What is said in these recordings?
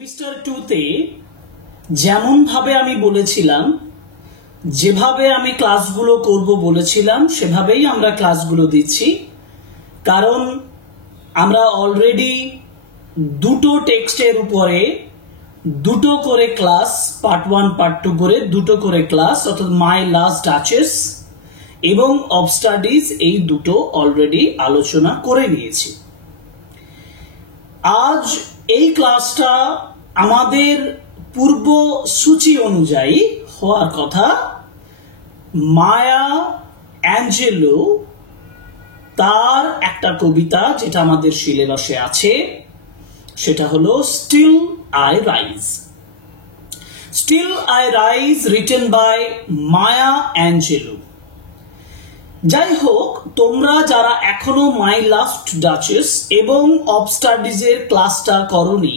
Semester 2 তে যেমন ভাবে আমি বলেছিলাম, যেভাবে আমি ক্লাসগুলো করব বলেছিলাম সেভাবেই আমরা ক্লাসগুলো দিচ্ছি। কারণ আমরা অলরেডি দুটো টেক্সটের উপরে দুটো করে ক্লাস, পার্ট 1 পার্ট 2 করে দুটো করে ক্লাস, অর্থাৎ মাই লাস্ট ডাচেস এবং অব স্টাডিজ, এই দুটো অলরেডি আলোচনা করে নিয়েছি। আজ এই ক্লাসটা আমাদের পূর্ব সূচি অনুযায়ী হওয়ার কথা। মায়া অ্যাঞ্জেলো তার একটা কবিতা যেটা আমাদের সিলেবাসে আছে, সেটা হলো still I rise. Still I rise, written by Maya Angelou. যাই হোক, তোমরা যারা এখনো মাই লাস্ট ডাচেস এবং অব স্টাডিজের ক্লাসটা করনি,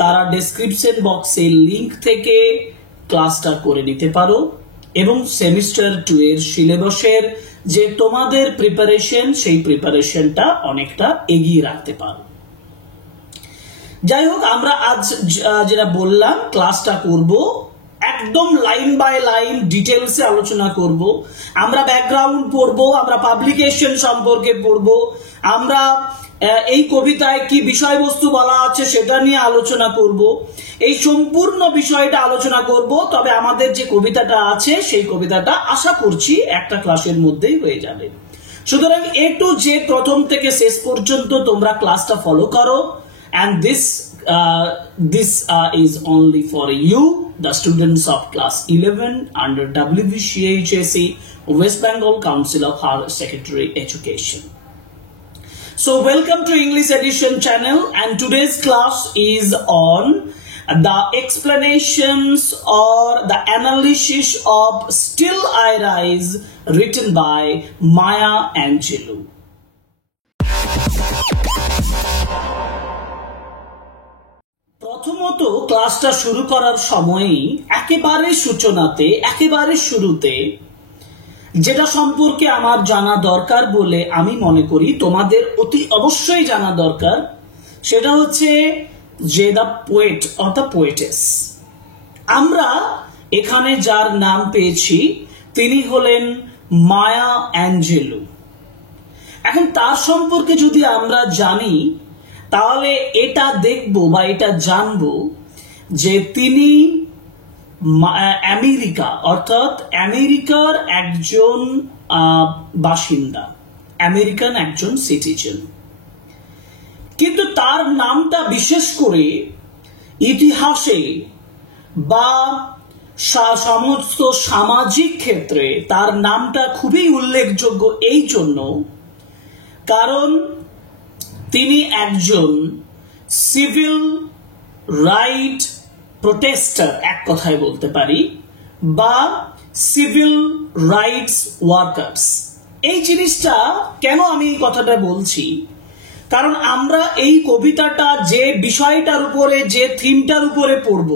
তারা ডেসক্রিপশন বক্সে লিংক থেকে ক্লাসটা করে নিতে পারো এবং সেমিস্টার 2 এর সিলেবাসের যে তোমাদের প্রিপারেশন, সেই প্রিপারেশনটা অনেকটা এগিয়ে রাখতে পারো। যাই হোক, আমরা আজ যেটা বললাম ক্লাসটা করব, একদম লাইন বাই লাইন ডিটেলসে আলোচনা করব। আমরা ব্যাকগ্রাউন্ড পড়বো, আমরা পাবলিকেশন সম্পর্কে পড়বো, আমরা এই কবিতায় কি বিষয়বস্তু বলা আছে সেটা নিয়ে আলোচনা করব। এই সম্পূর্ণ বিষয়টা আলোচনা করব। তবে আমাদের যে কবিতাটা আছে সেই কবিতাটা আশা করছি একটা ক্লাসের মধ্যেই হয়ে যাবে। সুতরাং এ টু জেড প্রথম থেকে শেষ পর্যন্ত তোমরা ক্লাসটা ফলো করো। and this is only for you, the students of class 11 under WBCHSE, West Bengal Council of Higher Secondary Education. So welcome to English Edition channel, and today's class is on the explanations or the analysis of Still I Rise, written by Maya Angelou. প্রথমত ক্লাসটা শুরু করার সময়ই একেবারে সূচনাতে, একেবারে শুরুতে যেটা সম্পর্কে আমার জানা দরকার বলে আমি মনে করি, তোমাদের অতি অবশ্যই জানা দরকার, সেটা হচ্ছে যে the poet or the poetess. আমরা এখানে যার নাম পেয়েছি তিনি হলেন মায়া অ্যাঞ্জেলো। এখন তার সম্পর্কে যদি আমরা জানি, তাহলে এটা দেখব বা এটা জানব যে তিনি আমেরিকা, অর্থাৎ আমেরিকার একজন বাসিন্দা, আমেরিকান একজন সিটিজেন। কিন্তু তার নামটা বিশেষ করে ইতিহাসে বা সমস্ত সামাজিক ক্ষেত্রে তার নামটা খুবই উল্লেখযোগ্য এই জন্য, কারণ তিনি একজন সিভিল রাইট প্রোটেস্টার, এক কথায় বলতে পারি, বা সিভিল রাইটস ওয়ার্কার্স। এই জিনিসটা কেন আমি এই কথাটা বলছি, কারণ আমরা এই কবিতাটা যে বিষয়টার উপরে, যে থিমটার উপরে পড়ব,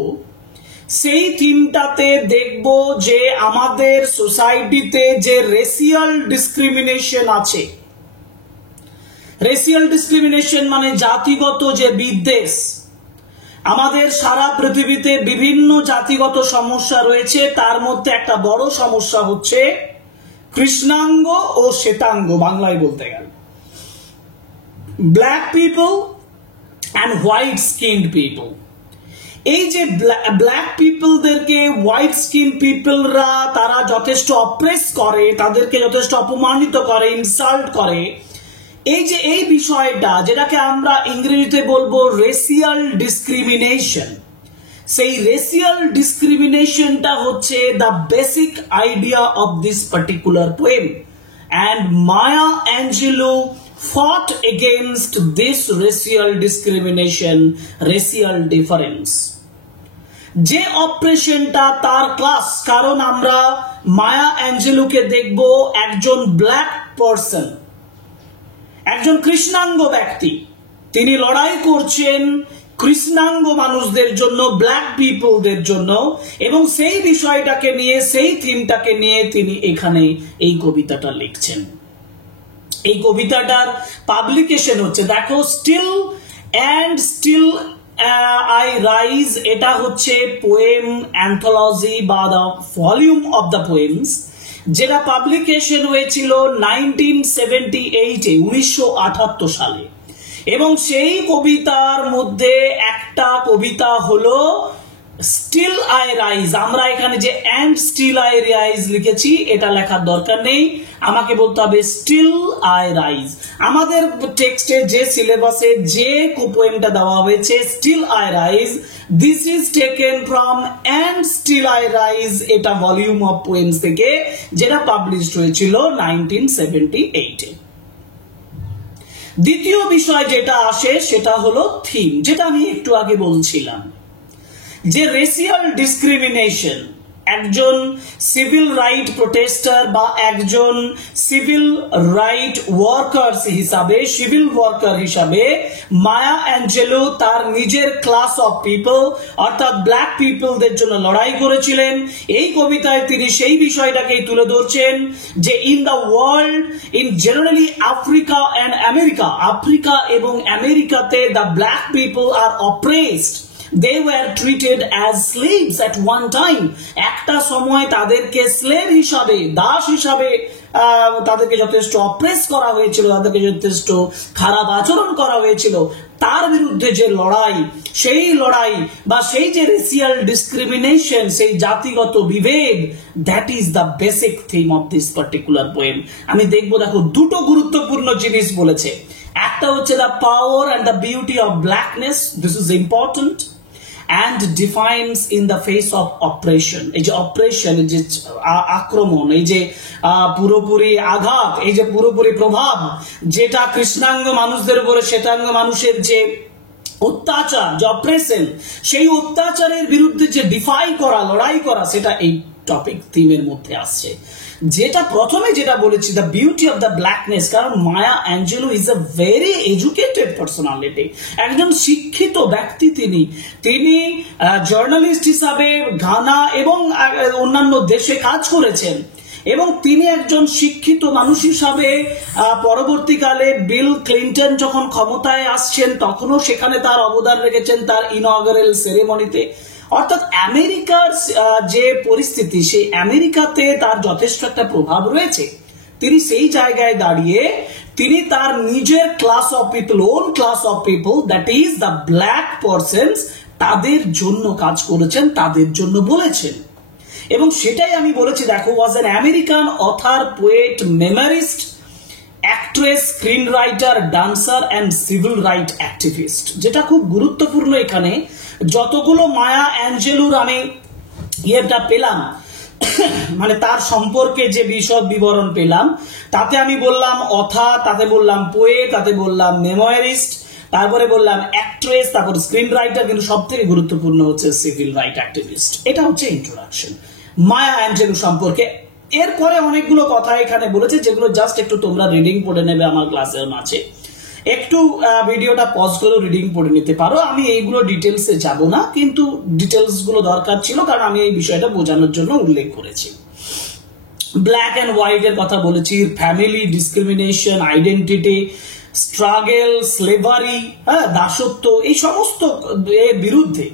সেই থিমটাতে দেখব যে আমাদের সোসাইটিতে যে রেসিয়াল ডিসক্রিমিনেশন আছে। রেসিয়াল ডিসক্রিমিনেশন মানে জাতিগত যে বিদ্বেষ। আমাদের সারা পৃথিবীতে বিভিন্ন জাতিগত সমস্যা রয়েছে, তার মধ্যে একটা বড় সমস্যা হচ্ছে কৃষ্ণাঙ্গ ও শ্বেতাঙ্গ, বাংলায় বলতে গেলে black people and white skinned people. এই যে ব্ল্যাক পিপলদেরকে হোয়াইট স্কিন পিপলরা তারা যথেষ্ট অপ্রেস করে, তাদেরকে যথেষ্ট অপমানিত করে, ইনসাল্ট করে। এই যে এই বিষয়টা, যেটাকে আমরা ইংরেজিতে বলবো রেসিয়াল ডিসক্রিমিনেশন, সেই রেসিয়াল ডিসক্রিমিনেশনটা হচ্ছে the basic idea of this particular poem, and Maya Angelo fought against this racial discrimination, racial difference. যে অপারেশনটা তার ক্লাস, কারণ আমরা মায়া অ্যাঞ্জেলোকে দেখব একজন ব্ল্যাক পারসন, একজন কৃষ্ণাঙ্গ ব্যক্তি। তিনি লড়াই করছেন কৃষ্ণাঙ্গ মানুষদের জন্য, ব্ল্যাক পিপলদের জন্য, এবং সেই বিষয়টাকে নিয়ে, সেই থিমটাকে নিয়ে তিনি এখানে এই কবিতাটা লিখছেন। এই কবিতাটার পাবলিকেশন হচ্ছে, দেখো, স্টিল আই রাইজ এটা হচ্ছে পোয়েম অ্যান্থোলজি বা the volume of the poems, যেটা পাবলিকেশন হয়েছিল 1978 সালে। এবং সেই কবিতার মধ্যে একটা কবিতা হলো স্টিল আই রাইজ। আমরা এখানে যে অ্যান্ড স্টিল আই রাইজ লিখেছি এটা লেখার দরকার নেই, আমাকে বলতে হবে স্টিল আই রাইজ। আমাদের টেক্সটে যে সিলেবাসে যে পোয়েমটা দেওয়া হয়েছে still I rise, this is taken from and still I rise, এটা ভলিউম অফ পোয়েমস থেকে, যেটা পাবলিশড হয়েছিল 1978-এ। দ্বিতীয় বিষয় যেটা আসে সেটা হলো থিম, যেটা আমি একটু আগে বলছিলাম যে রেসিয়াল ডিসক্রিমিনেশন, একজন সিভিল রাইট প্রোটেস্টার বা একজন সিভিল রাইট ওয়ার্কার্স হিসাবে, সিভিল ওয়ার্কার হিসাবে মায়া অ্যাঞ্জেলো তার নিজের ক্লাস অফ পিপল অর্থাৎ ব্ল্যাক পিপলদের জন্য লড়াই করেছিলেন। এই কবিতায় তিনি সেই বিষয়টাকেই তুলে ধরছেন যে in the world, in generally Africa and America, Africa এবং আমেরিকাতে the black people are oppressed, they were treated as slaves at one time, একটা সময় তাদেরকে স্লেভ হিসাবে, দাস হিসাবে তাদেরকে যথেষ্ট অপ্রেস করা হয়েছিল, তাদেরকে যথেষ্ট খারাপ আচরণ করা হয়েছিল। তার বিরুদ্ধে যে লড়াই, সেই লড়াই বা সেই যে রেসিয়াল ডিসক্রিমিনেশন, সেই জাতিগত বিভেদ, that is the basic theme of this particular poem. আমি দেখবো, দেখো দুটো গুরুত্বপূর্ণ জিনিস বলেছে, একটা হচ্ছে the power and the beauty of blackness, this is important, and defines in the face of oppression, এই যে অপারেশন, এই যে আক্রমণ, এই যে পুরোপুরি আঘাত, এই যে পুরোপুরি প্রভাব যেটা কৃষ্ণাঙ্গ মানুষদের উপরে শ্বেতাঙ্গ মানুষের যে অত্যাচার, যে অপারেশন, সেই অত্যাচারের বিরুদ্ধে যে ডিফাই করা, লড়াই করা, সেটা এই টপিক থিমের মধ্যে আসছে। যেটা প্রথমে যেটা বলেছি, the beauty of the blackness, কারণ Maya Angelou is a very educated personality, একজন শিক্ষিত ব্যক্তি। তিনি জার্নালিস্ট হিসাবে ঘানা এবং অন্যান্য দেশে কাজ করেছেন, এবং তিনি একজন শিক্ষিত মানুষ হিসাবে পরবর্তীকালে বিল ক্লিন্টন যখন ক্ষমতায় আসছেন তখনও সেখানে তার অবদান রেখেছেন তার ইনঅগারাল সেরেমনিতে। অর্থাৎ আমেরিকার যে পরিস্থিতি, সেই আমেরিকাতে তার যথেষ্ট একটা প্রভাব রয়েছে। তিনি সেই জায়গায় দাঁড়িয়ে তিনি তার নিজের class of people, own class of people, that is the black persons, তাদের জন্য কাজ করেছেন, তাদের জন্য বলেছেন। এবং সেটাই আমি বলেছি, দেখো, was an American author, poet, memoirist, actress, screenwriter, dancer and civil right activist. যেটা খুব গুরুত্বপূর্ণ, এখানে যতগুলো মায়া অ্যাঞ্জেলোর আমি ইয়েটা পেলাম, মানে তার সম্পর্কে যে বিশদ বিবরণ পেলাম, তাতে আমি বললাম অথার, তাতে বললাম পোয়েট, তাতে বললাম মেমোরিস্ট, তারপরে বললাম অ্যাক্ট্রেস, তারপর স্ক্রিন রাইটার, কিন্তু সব থেকে গুরুত্বপূর্ণ হচ্ছে সিভিল রাইট অ্যাক্টিভিস্ট। এটা হচ্ছে ইন্ট্রোডাকশন মায়া অ্যাঞ্জেলো সম্পর্কে। এরপরে অনেকগুলো কথা এখানে বলেছে, যেগুলো জাস্ট একটু তোমরা রিডিং পড়ে নেবে আমার ক্লাসের মাঝে, একটু ভিডিওটা পজ করে রিডিং পড়ে নিতে পারো। আমি এইগুলো ডিটেলসে যাব না, কিন্তু ডিটেলস গুলো দরকার ছিল, কারণ আমি এই বিষয়টা বোঝানোর জন্য উল্লেখ করেছি। ব্ল্যাক অ্যান্ড হোয়াইট এর কথা বলেছি, family, discrimination, identity, struggle, slavery, দাসত্ব, এই সমস্ত এর বিরুদ্ধে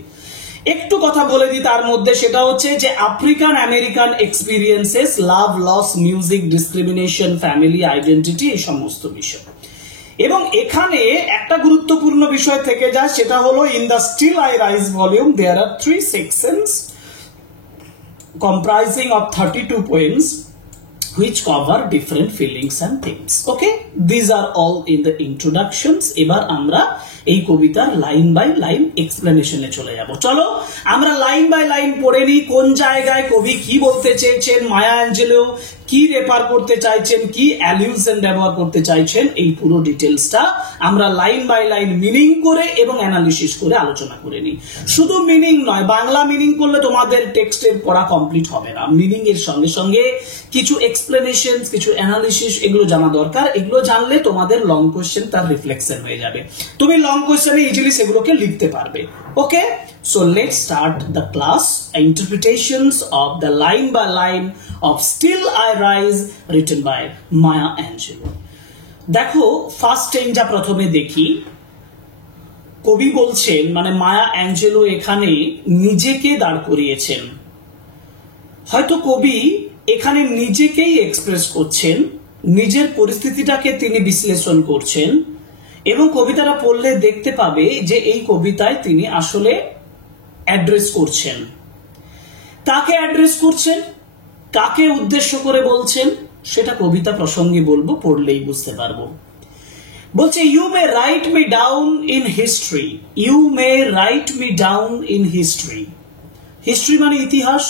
একটু কথা বলে দিই তার মধ্যে, সেটা হচ্ছে যে African American experiences, love, loss, music, discrimination, family, identity, এই সমস্ত বিষয়। এবং এখানে একটা গুরুত্বপূর্ণ বিষয় থেকে যায়, সেটা হলো in the still I rise volume there are 3 sections comprising of 32 poems which cover different feelings and themes. Okay, these are all in the introductions. এবার আমরা এই কবিতার লাইন বাই লাইন এক্সপ্লেনেশনে চলে যাব। চলো আমরা লাইন বাই লাইন পড়ে নিই, কোন জায়গায় কবি কি বলতে চেয়েছেন, মায়া অ্যাঞ্জেলো কি রেফার করতে চাইছেন, কি অ্যালিউশন ব্যবহার করতে চাইছেন, এই পুরো ডিটেলসটা আমরা লাইন বাই লাইন মিনিং করে এবং অ্যানালিসিস করে আলোচনা করে নিই। শুধু মিনিং নয়, বাংলা মিনিং করলে তোমাদের টেক্সটের পড়া কমপ্লিট হবে না, মিনিং এর সঙ্গে সঙ্গে কিছু এক্সপ্লেনেশন, কিছু অ্যানালিসিস, এগুলো জানা দরকার। এগুলো জানলে তোমাদের লং কোশ্চেন তার রিফ্লেকশন হয়ে যাবে, তুমি লং কোশ্চেনে ইজিলি সেগুলোকে লিখতে পারবে। ওকে, so let's start the class interpretations of the line by line of Still I Rise written by Maya Angelou. দেখো, ফার্স্ট স্টেঞ্জা প্রথমে দেখি। কবি বলছেন, মানে মায়া অ্যাঞ্জেলো এখানে নিজেকে দাঁড় করিয়েছেন। হয়তো কবি এখানে নিজেকেই এক্সপ্রেস করছেন, নিজের পরিস্থিতিটাকে তিনি বিশ্লেষণ করছেন, এবং কবিতাটা পড়লে দেখতে পাবে যে এই কবিতায় তিনি আসলে অ্যাড্রেস করছেন। কাকে অ্যাড্রেস করছেন, কাকে উদ্দেশ্য করে বলছেন, সেটা কবিতা প্রসঙ্গে বলবো, পড়লেই বুঝতে পারবো। বলছে, you may write me down in history, you may write me down in history. History মানে ইতিহাস,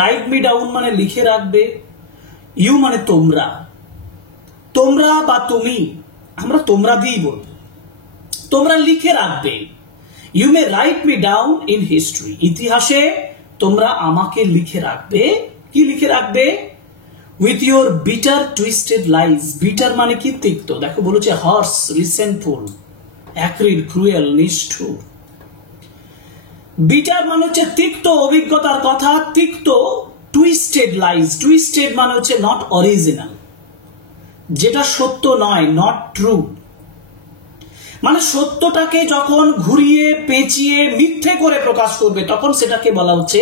রাইট মি ডাউন মানে লিখে রাখবে, ইউ মানে তোমরা, তোমরা বা তুমি, আমরা তোমরা দিয়েই বলবো, তোমরা লিখে রাখবে। You may write me down in history, ইতিহাসে তোমরা আমাকে লিখে রাখবে। কি লিখে রাখবে? With your bitter twisted lies. Bitter মানে কি? তিক্ত। দেখো বলেছে হার্স, রিসেন্টফুল, অ্যাক্রিড, ক্রুয়েল, নিষ্ঠুর। বিটার মানে হচ্ছে তিক্ত অভিজ্ঞতার কথা, তিক্ত টুইস্টেড লাইজ। টুইস্টেড মানে হচ্ছে নট অরিজিনাল, যেটা সত্য নয়, নট ট্রু। মানে সত্যটাকে যখন ঘুরিয়ে পেঁচিয়ে মিথ্যে করে প্রকাশ করবে তখন সেটাকে বলা হচ্ছে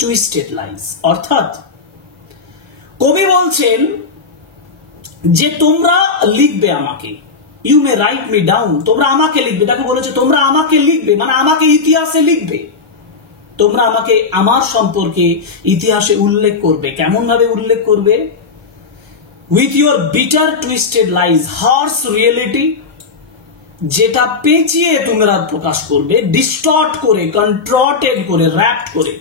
টুইস্টেড লাইজ। অর্থাৎ কবি বলছেন যে তোমরা লিখবে আমাকে, you may write me down, তোমরা আমাকে লিখবে। দেখো বলেছে তোমরা আমাকে লিখবে, মানে আমাকে ইতিহাসে লিখবে, তোমরা আমাকে আমার সম্পর্কে ইতিহাসে উল্লেখ করবে। কেমন ভাবে উল্লেখ করবে? With your bitter twisted lies, harsh reality, যেটা পেঁচিয়ে তোমরা প্রকাশ করবে, ডিস্টর্ট করে, কন্ট্রটেড করে, র্যাপ্ট করে,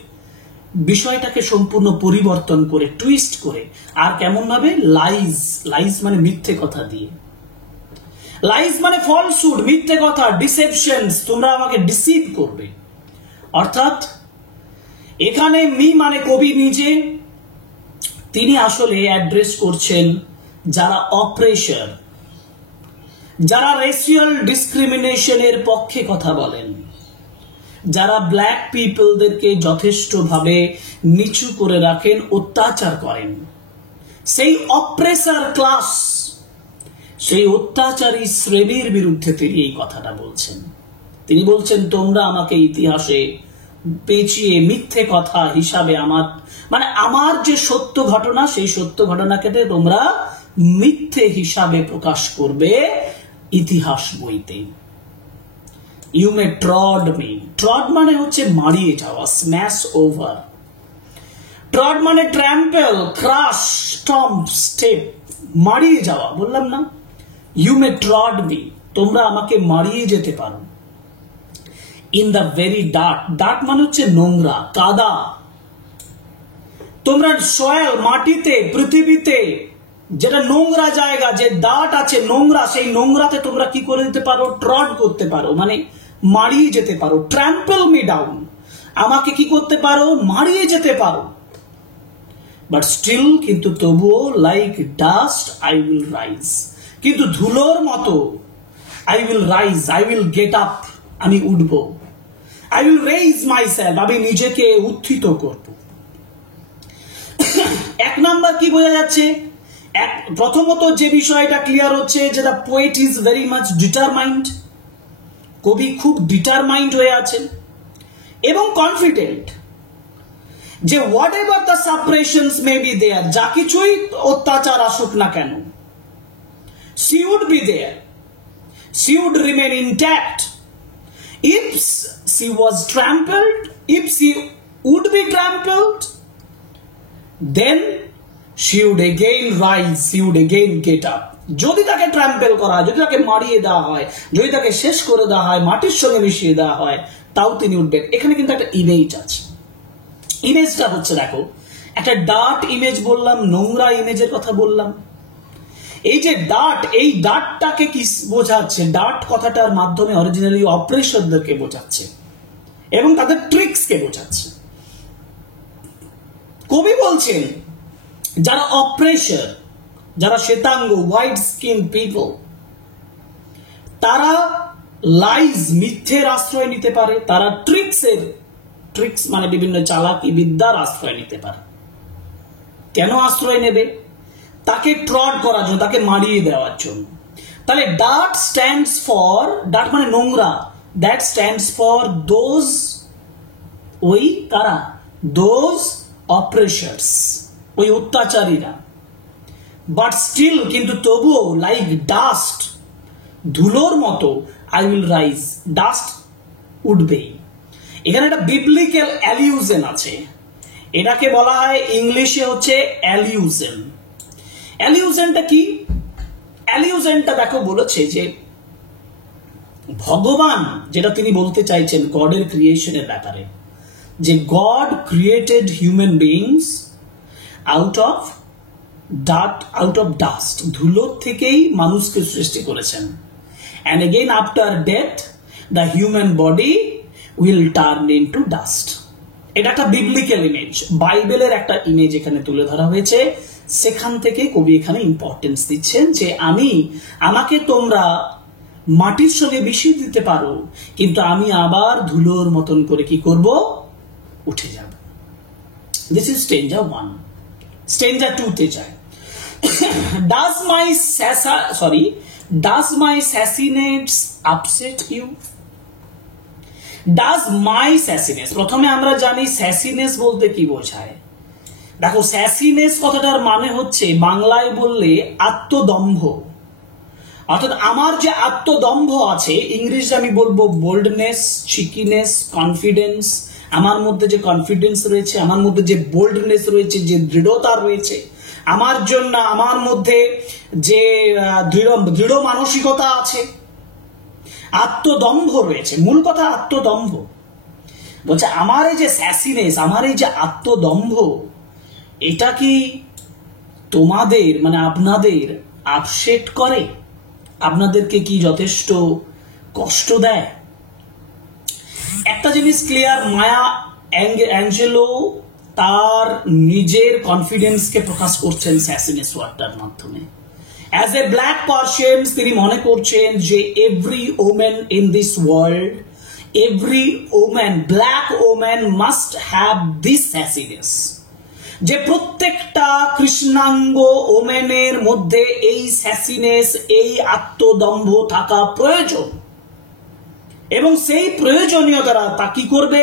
বিষয়টাকে সম্পূর্ণ পরিবর্তন করে, টুইস্ট করে। আর কেমন ভাবে? লাইজ, লাইজ মানে মিথ্যে কথা দিয়ে, লাইজ মানে ফলসুড, মিথ্যে কথা, ডিসেপশনস, তোমরা আমাকে ডিসিভ করবে। অর্থাৎ এখানে মি মানে কবি নিজে, তিনি আসলে অ্যাড্রেস করছেন যারা অপ্রেশার, যারা রেসিয়াল ডিসক্রিমিনেশনের পক্ষে কথা বলেন, যারা ব্ল্যাক পিপলদেরকে যথেষ্টভাবে নিচু করে রাখেন, অত্যাচার করেন, সেই অপ্রেসার ক্লাস, সেই অত্যাচারী শ্রেণীর বিরুদ্ধে তিনি এই কথাটা বলছেন। তিনি বলছেন তোমরা আমাকে ইতিহাসে পেঁচিয়ে মিথ্যে কথা হিসাবে, আমার মানে আমার যে সত্য ঘটনা, সেই সত্য ঘটনাকে তোমরা মিথ্যে হিসাবে প্রকাশ করবে ইতিহাস বইতে। You may Trott me, Trott মানে হচ্ছে মারিয়ে যাওয়া, স্ম্যাশ ওভার। ট্রড মানে ট্র্যাম্পেল, ক্রাশ, স্টম্প, স্টেপ, মারিয়ে যাওয়া, বললাম না? ইউ মে ট্রড মি, তোমরা আমাকে মারিয়ে যেতে পারো। In the very dirt, dirt মানে হচ্ছে নোংরা, কাদা। তোমরা সয়েল, মাটিতে, পৃথিবীতে যেটা নোংরা জায়গা, যে ডার্ট আছে, নোংরা, সেই নোংরাতে তোমরা কি করে দিতে পারো? ট্রড করতে পারো, মানে মারিয়ে যেতে পারো। ট্র্যাম্পল মি ডাউন, আমাকে কি করতে পারো? মারিয়ে যেতে পারো। বাট স্টিল, কিন্তু তবুও, like dust I will rise, কিন্তু ধুলোর মতো I will rise, I will get up, আমি উঠব। I will raise my self, আমি নিজেকে উত্থিত করব। এক নাম্বার কি বোঝা যাচ্ছে? প্রথমত যে বিষয়টা ক্লিয়ার হচ্ছে যে the poet is very much determined, কবি খুব ডিটারমাইন্ড হয়ে আছেন এবং কনফিডেন্ট যে whatever the suppressions may be there, যা কিছুই অত্যাচার আসুক না কেন, she would be there, she would remain intact. If she was trampled, if she would be trampled, then she would again rise, she would again get up. যদি তাকে ট্রাম্পেল করা হয়, যদি তাকে মারিয়ে দেওয়া হয়, যদি তাকে শেষ করে দেওয়া হয়, মাটির সঙ্গে মিশিয়ে দেওয়া হয়, তাও তিনি উঠবেন। এখানে কিন্তু একটা ইমেজ আছে। ইমেজটা হচ্ছে, দেখো, একটা ডার্ট ইমেজ বললাম, নোংরা ইমেজের কথা বললাম। এই যে ডার্ট, এই ডার্টটাকে কি বোঝাচ্ছে? ডার্ট কথাটার মাধ্যমে অরিজিনালি অপ্রেশরদেরকে বোঝাচ্ছে এবং তাদের ট্রিক্সকে বোঝাচ্ছে। কবি বলছেন যারা অপ্রেশার, যারা শ্বেতাঙ্গ, হোয়াইট স্কিন পিপল, তারা লাইজ, মিথ্যের আশ্রয় নিতে পারে, তারা ট্রিক্স মানে বিভিন্ন চালাকি বিদ্যার আশ্রয় নিতে পারে। কেন আশ্রয় নেবে? তাকে ট্রড করার জন্য, তাকে মারিয়ে দেওয়ার জন্য। তাহলে ডার্ট স্ট্যান্ডস ফর, ডার্ট মানে নোংরা, দ্যাট স্ট্যান্ডস ফর দোজ, ওই কারা, দোজ অপ্রেসার্স, ওই অত্যাচারীরা। বাট স্টিল, কিন্তু তবুও, লাইক ডাস্ট, ধুলোর মতো, আই উইল রাইজ, ডাস্ট উঠবে। এখানে একটা বিবলিক্যাল অ্যালিউশন আছে, এটাকে বলা হয় ইংলিশে হচ্ছে অ্যালিউশন। অ্যালিউশনটা কি? অ্যালিউশনটা দেখো বলেছে যে ভগবান, যেটা তিনি বলতে চাইছেন গডের ক্রিয়েশনের ব্যাপারে, যে God created human beings out of dust, ধুলোর থেকেই মানুষকে সৃষ্টি করেছেন। And again after death the human body will turn into dust. এটা একটা বিবলিক্যাল ইমেজ, বাইবেলের একটা ইমেজ এখানে তুলে ধরা হয়েছে। সেখান থেকে কবি এখানে ইম্পর্টেন্স দিচ্ছেন যে আমাকে তোমরা মাটির সঙ্গে মিশিয়ে দিতে পারো, কিন্তু আমি আবার ধুলোর মতন করে কি করব, উঠে যাব। This is stanza 1। স্টেঞ্জা 2 তে যায়, does my sassiness upset you? does my sassiness, প্রথমে আমরা জানি স্যাসিনেস বলতে কি বোঝায়। দেখো, স্যাসিনেস কথাটার মানে হচ্ছে বাংলায় বললে আত্মদম্ভ, অর্থাৎ আমার যে আত্মদম্ভ আছে, ইংরেজি আমি বলবো বোল্ডনেস, চিকিনেস, কনফিডেন্স। আমার মধ্যে যে কনফিডেন্স রয়েছে, আমার মধ্যে যে বোল্ডনেস রয়েছে, যে দৃঢ়তা রয়েছে, আমার মধ্যে যে দৃঢ় মানসিকতা আছে, আত্মদম্ভ রয়েছে। মূল কথা আত্মদম্ভ। বলছে আমার এই যে স্যাসিনেস, আমার এই যে আত্মদম্ভ, এটা কি তোমাদের মানে আপনাদের আপসেট করে? আপনাদেরকে কি যথেষ্ট কষ্ট দেয়? একটা জিনিস ক্লিয়ার, মায়া অ্যাঞ্জেলো তার নিজের কনফিডেন্সকে প্রকাশ করছেন স্যাসিনেস ওয়ার্ডটার মাধ্যমে। অ্যাজ এ ব্ল্যাক পার্সিয়ান তিনি মনে করছেন যে every woman in this world, every woman, black woman must have this sassiness, যে প্রত্যেকটা কৃষ্ণাঙ্গ ওমেনের মধ্যে এই স্যাসিনেস, এই আত্মদম্ভ থাকা প্রয়োজন। এবং সেই প্রয়োজনীয়তারা তা কি করবে,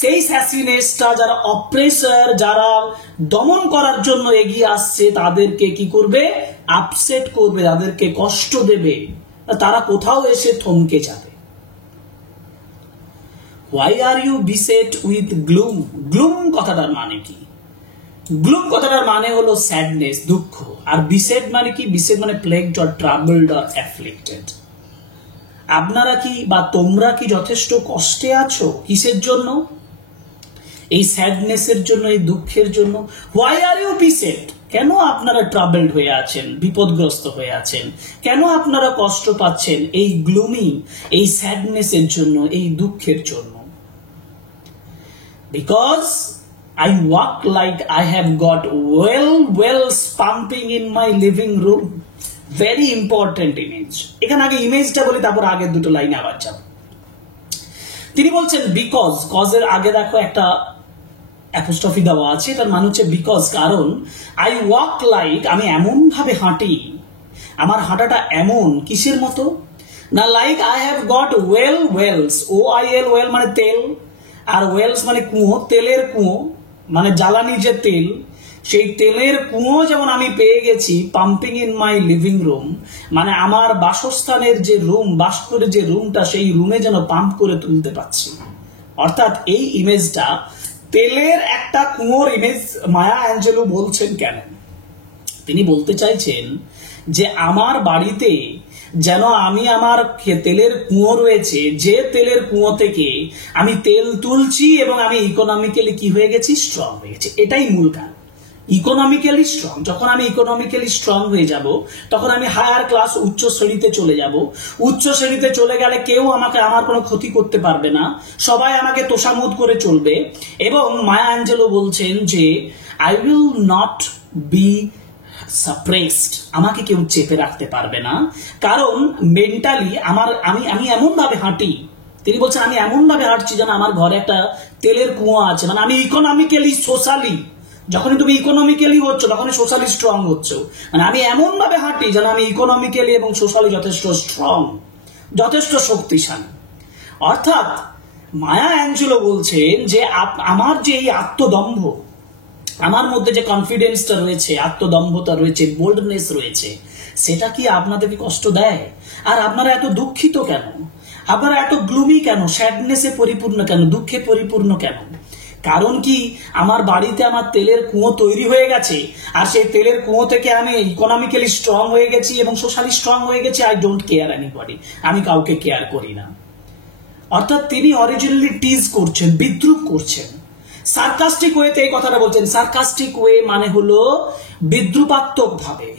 সেই স্যাসিনেসটা যারা অপ্রেসার, যারা দমন করার জন্য এগিয়ে আসছে, তাদেরকে কি করবে, আপসেট করবে, তাদেরকে কষ্ট দেবে, তারা কোথাও এসে থমকে যাবে। Why are you beset with gloom? Gloom কথাটার মানে কি? গ্লুম কথাটার মানে হলো স্যাডনেস, দুঃখ। আর বিসেট মানে কি? বিসেট মানে প্লেগড অর ট্রাবলড অর অ্যাফ্লিক্টেড। আপনারা কি বা তোমরা কি যথেষ্ট কষ্টে আছো? কিসের জন্য? এই স্যাডনেসের জন্য, এই দুঃখের জন্য। Why are you beset? কেন আপনারা ট্রাবলড হয়ে আছেন, বিপদগ্রস্ত হয়ে আছেন? কেন আপনারা কষ্ট পাচ্ছেন? এই গ্লুমি, এই স্যাডনেসের জন্য, এই দুঃখের জন্য। Because I walk like I have got wells pumping in my living room. Very important image. এখানে আগে ইমেজটা বলি, তারপর আগের দুটো লাইনে আবার যাব। তিনি বলছেন বিকজ, কজের আগে দেখো একটা অ্যাপোস্ট্রফি দেওয়া আছে, তার মানে হচ্ছে বিকজ, কারণ আই ওয়াক লাইক, আমি এমন ভাবে হাঁটি, আমার হাঁটাটা এমন, কিসের মতো না, like I have got wells, OIL, oil মানে তেল, আর ওয়েলস মানে কুয়ো, তেলের কুয়ো মানে জ্বালানি যে তেল, সেই তেলের কুয়ো যেমন আমি পেয়ে গেছি, pumping in my living room, মানে আমার বাসস্থানের যে রুম, বাস করে যে রুমটা, সেই রুমে যেন পাম্প করে তুলতে পারছি। অর্থাৎ এই ইমেজটা তেলের একটা কুয়োর ইমেজ মায়া অ্যাঞ্জেলো বলছেন কেন? তিনি বলতে চাইছেন যে আমার বাড়িতে যেন আমি, আমার তেলের কুয়ো রয়েছে, যে তেলের কুয়ো থেকে আমি তেল তুলছি এবং আমি ইকোনমিক্যালি কি হয়ে গেছি, স্ট্রং হয়ে গেছি। এটাই মূল কারণ, ইকোনমিক্যালি স্ট্রং। যখন আমি ইকোনমিক্যালি স্ট্রং হয়ে যাব, তখন আমি হায়ার ক্লাস, উচ্চ শ্রেণীতে চলে যাব। উচ্চ শ্রেণীতে চলে গেলে কেউ আমাকে, আমার কোনো ক্ষতি করতে পারবে না, সবাই আমাকে তোষামোদ করে চলবে। এবং মায়া অ্যাঞ্জেলো বলছেন যে I will not be suppressed, আমাকে কেউ চেপে রাখতে পারবে না, কারণ মেন্টালি আমি এমন ভাবে হাঁটি। তিনি বলছেন আমি এমন ভাবে হাঁটছি যেন আমার ঘরে একটা তেলের কুয়ো আছে, মানে আমি ইকোনমিক্যালি, সোশ্যালি, যখনই তুমি ইকোনমিক্যালি হচ্ছ তখনই সোশ্যালি স্ট্রং হচ্ছ, মানে আমি এমন ভাবে হাঁটি যেন আমি ইকোনমিক্যালি এবং সোশ্যালি যথেষ্ট স্ট্রং, যথেষ্ট শক্তিশালী। অর্থাৎ মায়া অ্যাঞ্জেলো বলছেন যে আমার যে এই আত্মদম্ভ, আমার মধ্যে যে কনফিডেন্সটা রয়েছে, আত্মদম্ভতা রয়েছে, বোল্ডনেস রয়েছে, সেটা কি আপনাদেরকে কষ্ট দেয়? আর আপনারা এত দুঃখিত কেন? আপনারা এত গ্লুমি কেন? স্যাডনেসে পরিপূর্ণ কেন? দুঃখে পরিপূর্ণ কেন? কারণ কি আমার বাড়িতে আমার তেলের কুয়ো তৈরি হয়ে গেছে, আর সেই তেলের কুয়ো থেকে আমি ইকোনমিক্যালি স্ট্রং হয়ে গেছি এবং সোশ্যালি স্ট্রং হয়ে গেছি। আই ডোন্ট কেয়ার এনিবডি, আমি কাউকে কেয়ার করি না। অর্থাৎ তিনি অরিজিনালি টিজ করছেন, বিদ্রুপ করছেন, সার্কাস্টিক ওয়েতে এই কথাটা বলছেন। সার্কাস্টিক ওয়ে মানে হলো বিদ্রুপাত্মক ভাবে,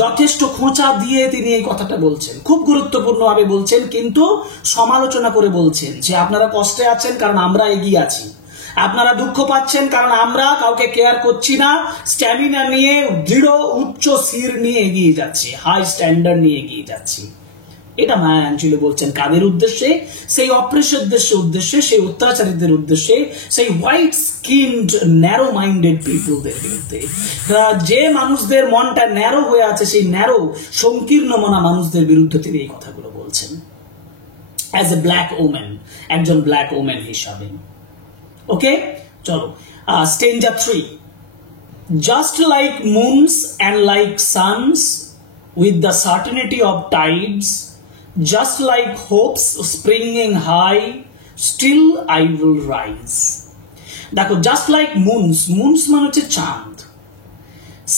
যথেষ্ট খোঁচা দিয়ে তিনি এই কথাটা বলছেন, খুব গুরুত্বপূর্ণ ভাবে বলছেন, কিন্তু সমালোচনা করে বলছেন যে আপনারা কষ্টে আছেন কারণ আমরা এগিয়ে আছি, আপনারা দুঃখ পাচ্ছেন কারণ আমরা কাউকে কেয়ার করছি না, স্ট্যামিনা নিয়ে দৃঢ় উচ্চ শির নিয়ে এগিয়ে যাচ্ছি, হাই স্ট্যান্ডার্ড নিয়ে এগিয়ে যাচ্ছি। এটা মায়া অ্যাঞ্জেলো বলছেন কাদের উদ্দেশ্যে? সেই অপ্রেসরদের উদ্দেশ্যে, সেই অত্যাচারীদের উদ্দেশ্যে, সেই হোয়াইট স্কিনড ন্যারো মাইন্ডেড পিপলদের বিরুদ্ধে। যে মানুষদের মনটা ন্যারো হয়ে আছে, সেই ন্যারো সংকীর্ণ মনা মানুষদের বিরুদ্ধে তিনি এই কথাগুলো বলছেন অ্যাজ এ ব্ল্যাক ওমেন, একজন ব্ল্যাক ওমেন হিসাবে। ওকে, চলো stanza 3। Just like moons and like suns with the certainty of tides, just like hopes springing high, still I will rise. দেখো, just like moons, moons মানে হচ্ছে চাঁদ,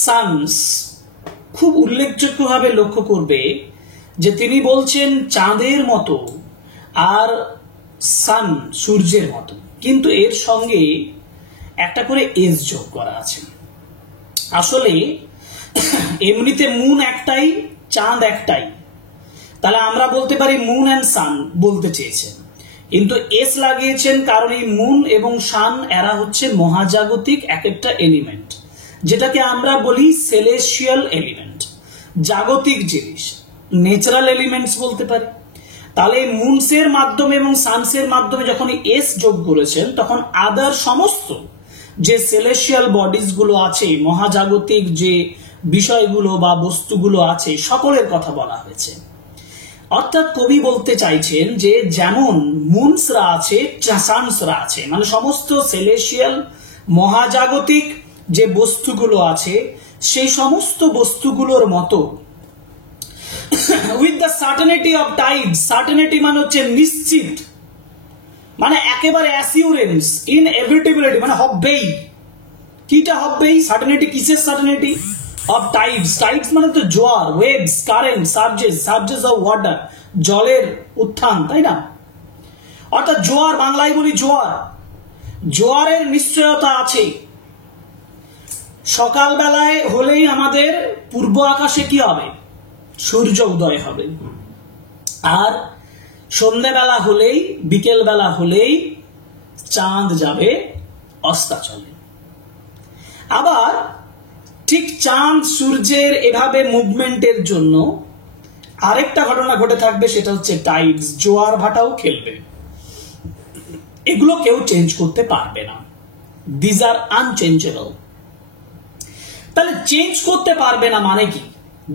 suns খুব উল্লেখযোগ্যভাবে লক্ষ্য করবে যে তিনি বলছেন চাঁদের মতো আর সান সূর্যের মতো, কিন্তু এর সঙ্গে একটা করে এস যোগ করা আছে। আসলে এমনিতে মুন একটাই, চাঁদ একটাই, তাহলে আমরা বলতে পারি মুন অ্যান্ড সান বলতে চেয়েছেন, কিন্তু এস লাগিয়েছেন কারণ এই মুন এবং সান এরা হচ্ছে মহাজাগতিক এক একটা এলিমেন্ট, যেটাকে আমরা বলি সেলেশিয়াল এলিমেন্ট, জাগতিক জিনিস, ন্যাচারাল এলিমেন্টস বলতে পারি। তাহলে মুনসের মাধ্যমে এবং সানসের মাধ্যমে যখন এস যোগ করেছেন, তখন আদার সমস্ত যে সেলেশিয়াল বডিজ গুলো আছে, মহাজাগতিক যে বিষয়গুলো বা বস্তুগুলো আছে, সকলের কথা বলা হয়েছে। অর্থাৎ কবি বলতে চাইছেন যে যেমন মুনসরা আছে, সানসরা আছে, মানে সমস্ত সেলেশিয়াল মহাজাগতিক যে বস্তুগুলো আছে, সেই সমস্ত বস্তুগুলোর মতো with the certainty of tide, certainty মানে হচ্ছে নিশ্চিত, মানে একেবারে অ্যাসিউরেন্স, ইনএভিটেবিলিটি মানে হবেই। কিটা হবেই? সার্টেনিটি কিসের সার্টেনিটি? অফ টাইডস, টাইডস মানে তো জোয়ার, ওয়েভস, কারেন্ট, সার্জেস, সার্জেস অফ ওয়াটার, জলের উত্থান, তাই না? অর্থাৎ জোয়ার, বাংলায় বলি জোয়ার, জোয়ারের নিশ্চয়তা আছে। সকালবেলায় হলেই আমাদের পূর্ব আকাশে কি হবে? সূর্য উদয় হবে, আর সন্ধ্যাবেলা হলেই, বিকেল বেলা হলেই চাঁদ যাবে অস্তাচলে। আবার ঠিক চাঁদ সূর্যের এভাবে মুভমেন্টের জন্য আরেকটা ঘটনা ঘটে থাকবে, সেটা হচ্ছে টাইডস, জোয়ার ভাটাও খেলবে। এগুলো কেউ চেঞ্জ করতে পারবে না, দিজ আর আনচেঞ্জেবল। তাহলে চেঞ্জ করতে পারবে না মানে কি?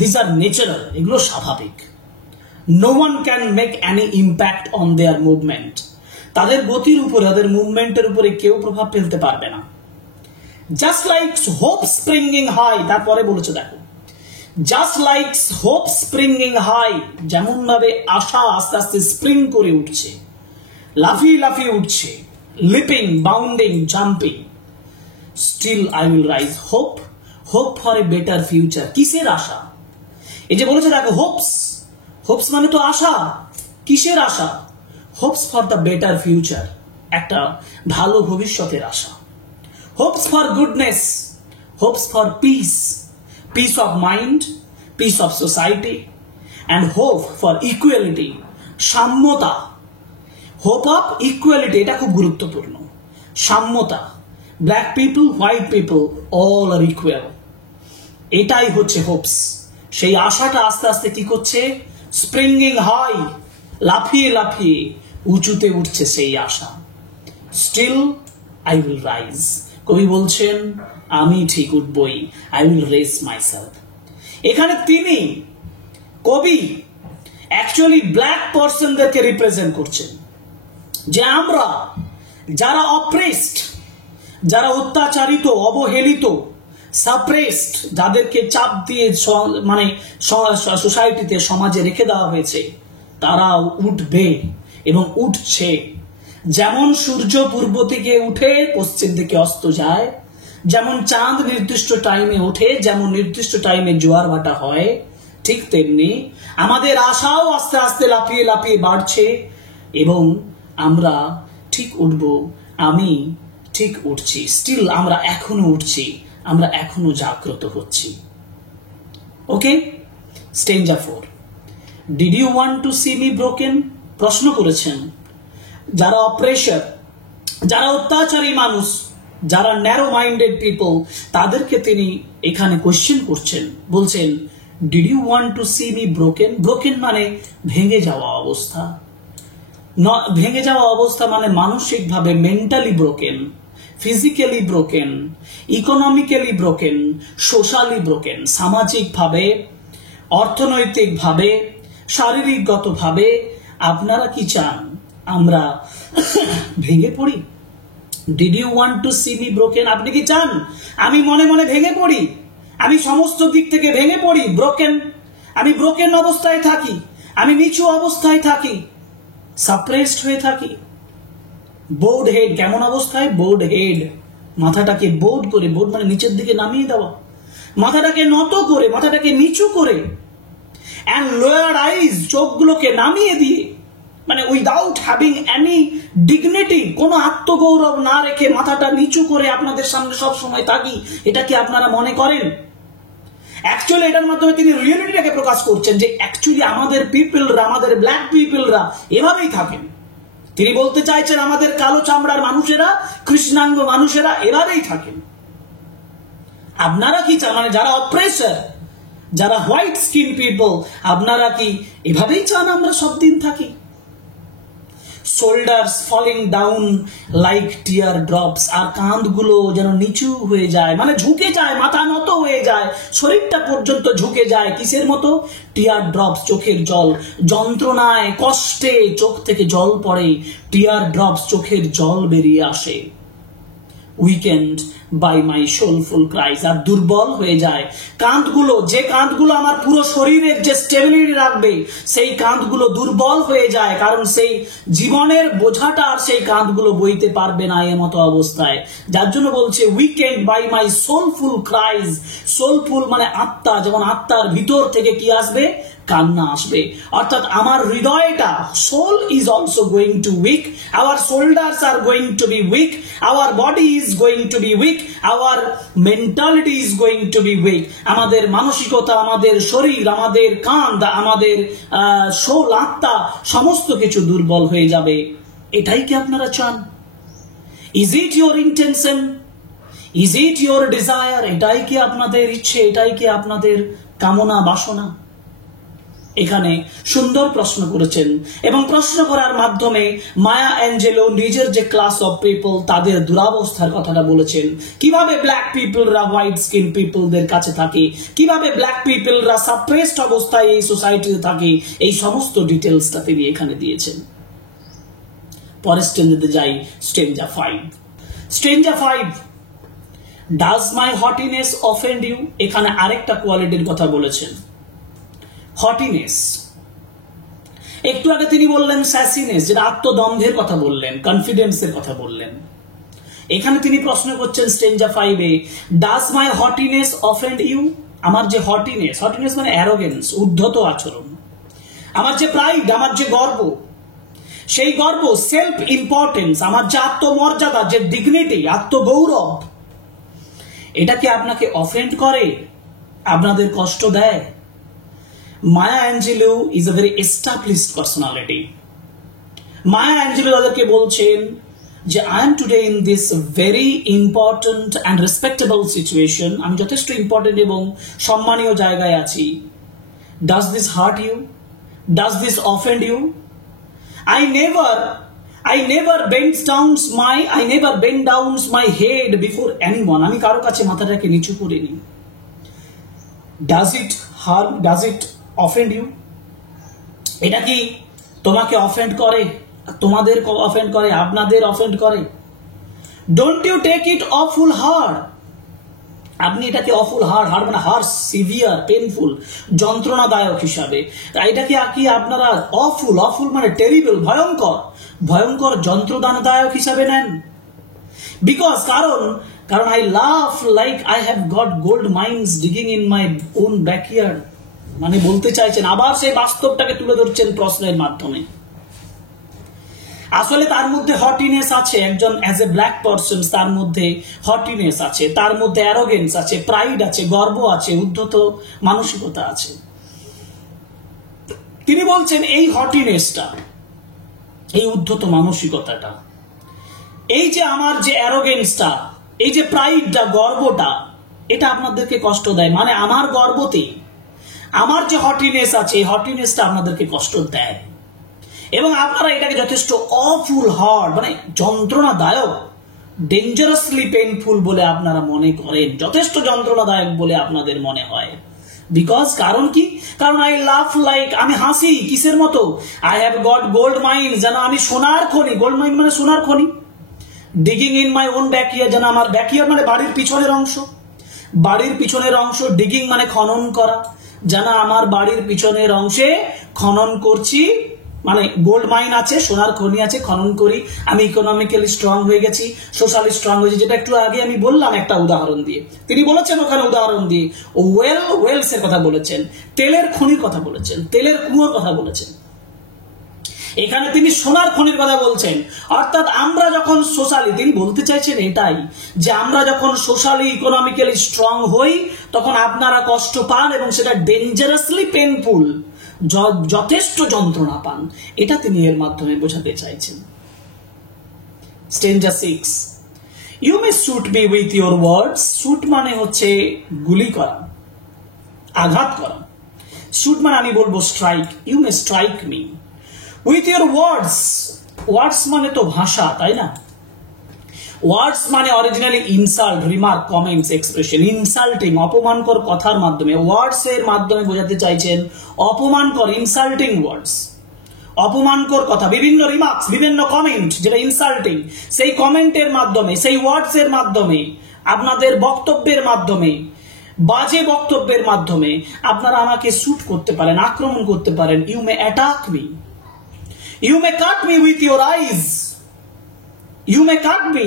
দিজ আর ন্যাচারাল, এগুলো স্বাভাবিক। No one can make any impact on their movement, তাদের গতির উপরে, তাদের মুভমেন্টের উপরে কেউ প্রভাব ফেলতে পারবে না। Just like hope springing high, তারপরে বলেছে দেখো, just like hope springing high, যেমন ভাবে আশা আস্তে আস্তে স্প্রিং করে উঠছে, লাফিয়ে লাফিয়ে উঠছে, leaping, bounding, jumping, still I will rise. Hope, hope for a better future. কিসের আশা? এই যে বলেছে দেখো, হোপস, হোপস মানে তো আশা। কিসের আশা? Hopes for the better future, একটা ভালো ভবিষ্যতের আশা। Hopes for goodness, hopes for peace, peace of mind, peace of society, and hope for equality, সাম্যতা। হোপ অফ ইকুয়ালিটি, এটা খুব গুরুত্বপূর্ণ, সাম্যতা। Black people, white people, all are equal, এটাই হচ্ছে হোপস। সেই আশাটা আস্তে আস্তে কি করছে? স্প্রিঙ্গিং হাই, লাফিয়ে লাফিয়ে উঁচুতে উঠছে সেই আশা। স্টিল আই উইল রাইজ, কবি বলছেন আমি ঠিক উঠবই, আই উইল রেজ মাইসেলফ। এখানে তিনি, কবি, অ্যাকচুয়ালি ব্ল্যাক পার্সনদেরকে রিপ্রেজেন্ট করছেন। যে আমরা যারা অপ্রেসড, যারা অত্যাচারিত, অবহেলিত, সাপ্রেসড, যাদেরকে চাপ দিয়ে মানে সোসাইটিতে, সমাজে রেখে দেওয়া হয়েছে, তারাও উঠবে এবং উঠছে। যেমন সূর্য পূর্ব দিকে উঠে পশ্চিম দিকে অস্ত যায়, যেমন চাঁদ নির্দিষ্ট টাইমে ওঠে, যেমন নির্দিষ্ট টাইমে জোয়ার ভাটা হয়, ঠিক তেমনি আমাদের আশাও আস্তে আস্তে লাফিয়ে লাফিয়ে বাড়ছে এবং আমরা ঠিক উঠব। আমি ঠিক উঠছি, স্টিল আমরা এখনো উঠছি, আমরা এখনো জাগ্রত হচ্ছি। Okay, stanza 4, did you want to see me broken? প্রশ্ন করেছেন যারা অপ্রেশার, যারা অত্যাচারী মানুষ, যারা ন্যারো মাইন্ডেড পিপল, তাদেরকে তিনি এখানে কোশ্চেন করছেন, বলছেন did you want to see me broken? Broken মানে ভেঙে যাওয়া অবস্থা, ভেঙে যাওয়া অবস্থা মানে মানসিকভাবে mentally broken, physically broken, economically broken, socially broken, সামাজিকভাবে, অর্থনৈতিকভাবে, শারীরিকগতভাবে। আপনারা কি চান আমরা ভেঙে পড়ি? Did you want to see me broken? আপনি কি চান আমি মনে মনে ভেঙে পড়ি, আমি সমস্ত দিক থেকে ভেঙে পড়ি, ব্রোকেন, আমি ব্রোকেন অবস্থায় থাকি, আমি নিচু অবস্থায় থাকি, সাপ্রেসড হয়ে থাকি? বোর্ড হেড, কেমন অবস্থায়? বোর্ড হেড, মাথাটাকে বোর্ড করে, বোর্ড মানে নিচের দিকে নামিয়ে দেওয়া, মাথাটাকে নত করে, মাথাটাকে নিচু করে, অ্যান্ড লোয়ার আইজ, চোখগুলোকে নামিয়ে দিয়ে, মানে উইদাউট হ্যাভিং এনি ডিগনিটি, কোনো আত্মগৌরব না রেখে মাথাটা নিচু করে আপনাদের সামনে সব সময় থাকি। এটা কি আপনারা মনে করেন? অ্যাকচুয়ালি এটার মাধ্যমে তিনি রিয়েলিটিটাকে প্রকাশ করছেন যে অ্যাকচুয়ালি আমাদের পিপলরা, আমাদের ব্ল্যাক পিপলরা এভাবেই থাকেন। তিনি বলতে চাইছেন আমাদের কালো চামড়ার মানুষেরা, কৃষ্ণাঙ্গ মানুষেরা এভাবেই থাকেন। আপনারা কি চান? মানে যারা অপ্রেসার, যারা হোয়াইট স্কিন পিপল, আপনারা কি এভাবেই চান আমরা সব দিন থাকি? শোল্ডার্স ফলিং ডাউন লাইক টিয়ার ড্রপস, আর কাঁধগুলো যেন নিচু হয়ে যায়, মানে ঝুঁকে যায়, মাথা নত হয়ে যায়, শরীরটা পর্যন্ত ঝুঁকে যায়। কিসের মতো? টিয়ার ড্রপস, চোখের জল, যন্ত্রণায়, কষ্টে চোখ থেকে জল পড়ে, টিয়ার ড্রপস, চোখের জল বেরিয়ে আসে। Weakened by my soulful cries, আর দুর্বল হয়ে যায় কাঁধগুলো, যে কাঁধগুলো আমার পুরো শরীরের যে স্টেবিলিটি রাখবে, সেই কাঁধগুলো দুর্বল হয়ে যায়, কারণ সেই জীবনের বোঝাটা আর সেই কাঁধগুলো বইতে পারবে না এমতো অবস্থায়। যার জন্য বলছে weakened by my soulful cries. Soulful মানে আত্মা, যেমন আত্মার ভিতর থেকে কি আসবে? কান্না আসবে। অর্থাৎ আমার হৃদয়টা, soul is also going to weak, our shoulders are going to be weak, our body is going to be weak, our mentality is going to be weak. আমাদের মানসিকতা, আমাদের শরীর, আমাদের কাঁধ, আমাদের সোল, আত্মা, সমস্ত কিছু দুর্বল হয়ে যাবে। এটাই কি আপনারা চান? Is it your intention? Is it your desire? এটাই কি আপনাদের ইচ্ছে? এটাই কি আপনাদের কামনা, বাসনা? এখানে সুন্দর প্রশ্ন করেছেন এবং প্রশ্ন করার মাধ্যমে মায়া অ্যাঞ্জেলো নিজের যে ক্লাস অফ পিপল, তাদের দুরাবস্থার কথাটা বলেছেন। কিভাবে ব্ল্যাক পিপলরা হোয়াইট স্কিন পিপলদের কাছে থাকে, কিভাবে ব্ল্যাক পিপলরা সাপ্রেসড অবস্থায় এই সোসাইটিতে থাকে, এই সমস্ত ডিটেলসটা তিনি এখানে দিয়েছেন। পরের স্টেঞ্জাতে যাই, stanza 5। Stanza 5, does my haughtiness offend you? এখানে আরেকটা কোয়ালিটির কথা বলেছেন, হটিনেস। একটু আগে তিনি বললেন স্যাসিনেস, যেটা আত্মদম্ভের কথা বললেন, কনফিডেন্সের কথা বললেন। এখানে তিনি প্রশ্ন করছেন স্টেঞ্জা 5-এ, does my haughtiness offend you? আমার যে হটিনেস, হটিনেস মানে অ্যারোগেন্স, উদ্ধত আচরণ, আমার যে প্রাইড, আমার যে গর্ব, সেই গর্ব, সেলফ ইম্পর্টেন্স, আমার যে আত্মমর্যাদা, যে ডিগনিটি, আত্মগৌরব, এটা কি আপনাকে অফেন্ড করে, আপনাদের কষ্ট দেয়? Maya Angelou is a very established personality. Maya Angelou তাদেরকে বলছেন যে I am today in this very important and respectable situation, আমি যথেষ্ট ইম্পর্টেন্ট এবং সম্মানীয় জায়গায় আছি। Does this hurt you? Does this offend you? I never bend down my head before anyone. আমি কারো কাছে মাথাটাকে নিচু করিনি। Does it harm? Does it offend you? এটা কি তোমাকে অফেন্ড করে? তোমাদেরকে অফেন্ড করে, আপনাদের অফেন্ড করে। Don't you take it awful hard. আপনি এটাকে অফুল হার্ড, হার্ড মানে হার্ড, সিভিয়ার, পেনফুল, যন্ত্রণাদায়ক হিসাবে এটাকে কি আপনারা অফুল, অফুল মানে টেরিবল, ভয়ঙ্কর, ভয়ঙ্কর যন্ত্রণাদায়ক হিসাবে নেন। বিকজ কারণ I love like I have goat gold mines digging in my own backyard. মানে বলতে চাইছেন, আবার সেই বাস্তবটাকে তুলে ধরছেন প্রশ্নের মাধ্যমে। আসলে তার মধ্যে হটিনেস আছে, একজন অ্যাজ এ ব্ল্যাক পারসন তার মধ্যে হটিনেস আছে, তার মধ্যে অ্যারোগেন্স আছে, প্রাইড আছে, গর্ব আছে, উদ্ধত মানসিকতা আছে। তিনি বলছেন এই হটিনেসটা, এই উদ্ধত মানসিকতাটা, এই যে আমার যে অ্যারোগেন্সটা, এই যে প্রাইডটা, গর্বটা, এটা আপনাদেরকে কষ্ট দেয়। মানে আমার গর্বতে আমার যে হটিনেস আছে, এই হটিনেসটা আপনাদেরকে কষ্ট দেয় এবং আপনারা এটাকে যথেষ্ট অফুল হার্ড মানে যন্ত্রণাদায়ক, ডেঞ্জারাসলি পেইনফুল বলে আপনারা মনে করেন, যথেষ্ট যন্ত্রণাদায়ক বলে আপনাদের মনে হয়। বিকজ কারণ কি? কারণ আই লাভ লাইক, আমি হাসি কিসের মতো? I have goat gold mine, যেন আমি সোনার খনি, গোল্ড মাইন মানে সোনার খনি, digging in my own backyard, যেন আমার ব্যাকইয়ার্ড মানে বাড়ির পিছনের অংশ, বাড়ির পিছনের অংশ, ডিগিং মানে খনন করা, যেন আমার বাড়ির পিছনের অংশে খনন করছি, মানে গোল্ড মাইন আছে, সোনার খনি আছে, খনন করি, আমি ইকোনমিক্যালি স্ট্রং হয়ে গেছি, সোশ্যালি স্ট্রং হয়েছি, যেটা একটু আগে আমি বললাম একটা উদাহরণ দিয়ে। তিনি বলেছেন ওখানে উদাহরণ দিয়ে ওয়েলস এর কথা বলেছেন, তেলের খনির কথা বলেছেন, তেলের কুয়োর কথা বলেছেন। এখানে তিনি সোনার খনির কথা বলছেন। অর্থাৎ আমরা যখন সোশ্যালি, তিনি বলতে চাইছেন এটাই যে আমরা যখন সোশ্যালি ইকোনমিক্যালি স্ট্রং হই তখন আপনারা কষ্ট পান এবং সেটা ডেঞ্জারাসলি পেইনফুল, যথেষ্ট যন্ত্রণা পান। এটা তিনি এর মাধ্যমে বোঝাতে চাইছেন। Stanza 6, you may shoot me with your words. Shoot মানে হচ্ছে গুলি করা, আঘাত করা। শুট মানে আমি বলবো strike, you may strike me with your words. Words মানে তো ভাষা, তাই না? ওয়ার্ডস মানে originally insult, remark, comments, expression. Insulting, অপমানকর কথার মাধ্যমে, ওয়ার্ডস এর মাধ্যমে বোঝাতে চাইছেন অপমানকর, ইনসাল্টিং ওয়ার্ডস, অপমানকর কথা, বিভিন্ন রিমার্কস, বিভিন্ন কমেন্ট যেটা ইনসাল্টিং, সেই কমেন্টের মাধ্যমে, সেই ওয়ার্ডস এর মাধ্যমে, আপনাদের বক্তব্যের মাধ্যমে, বাজে বক্তব্যের মাধ্যমে আপনারা আমাকে শুট করতে পারেন, আক্রমণ করতে পারেন। You may attack me, you may cut me with your eyes, you may cut me,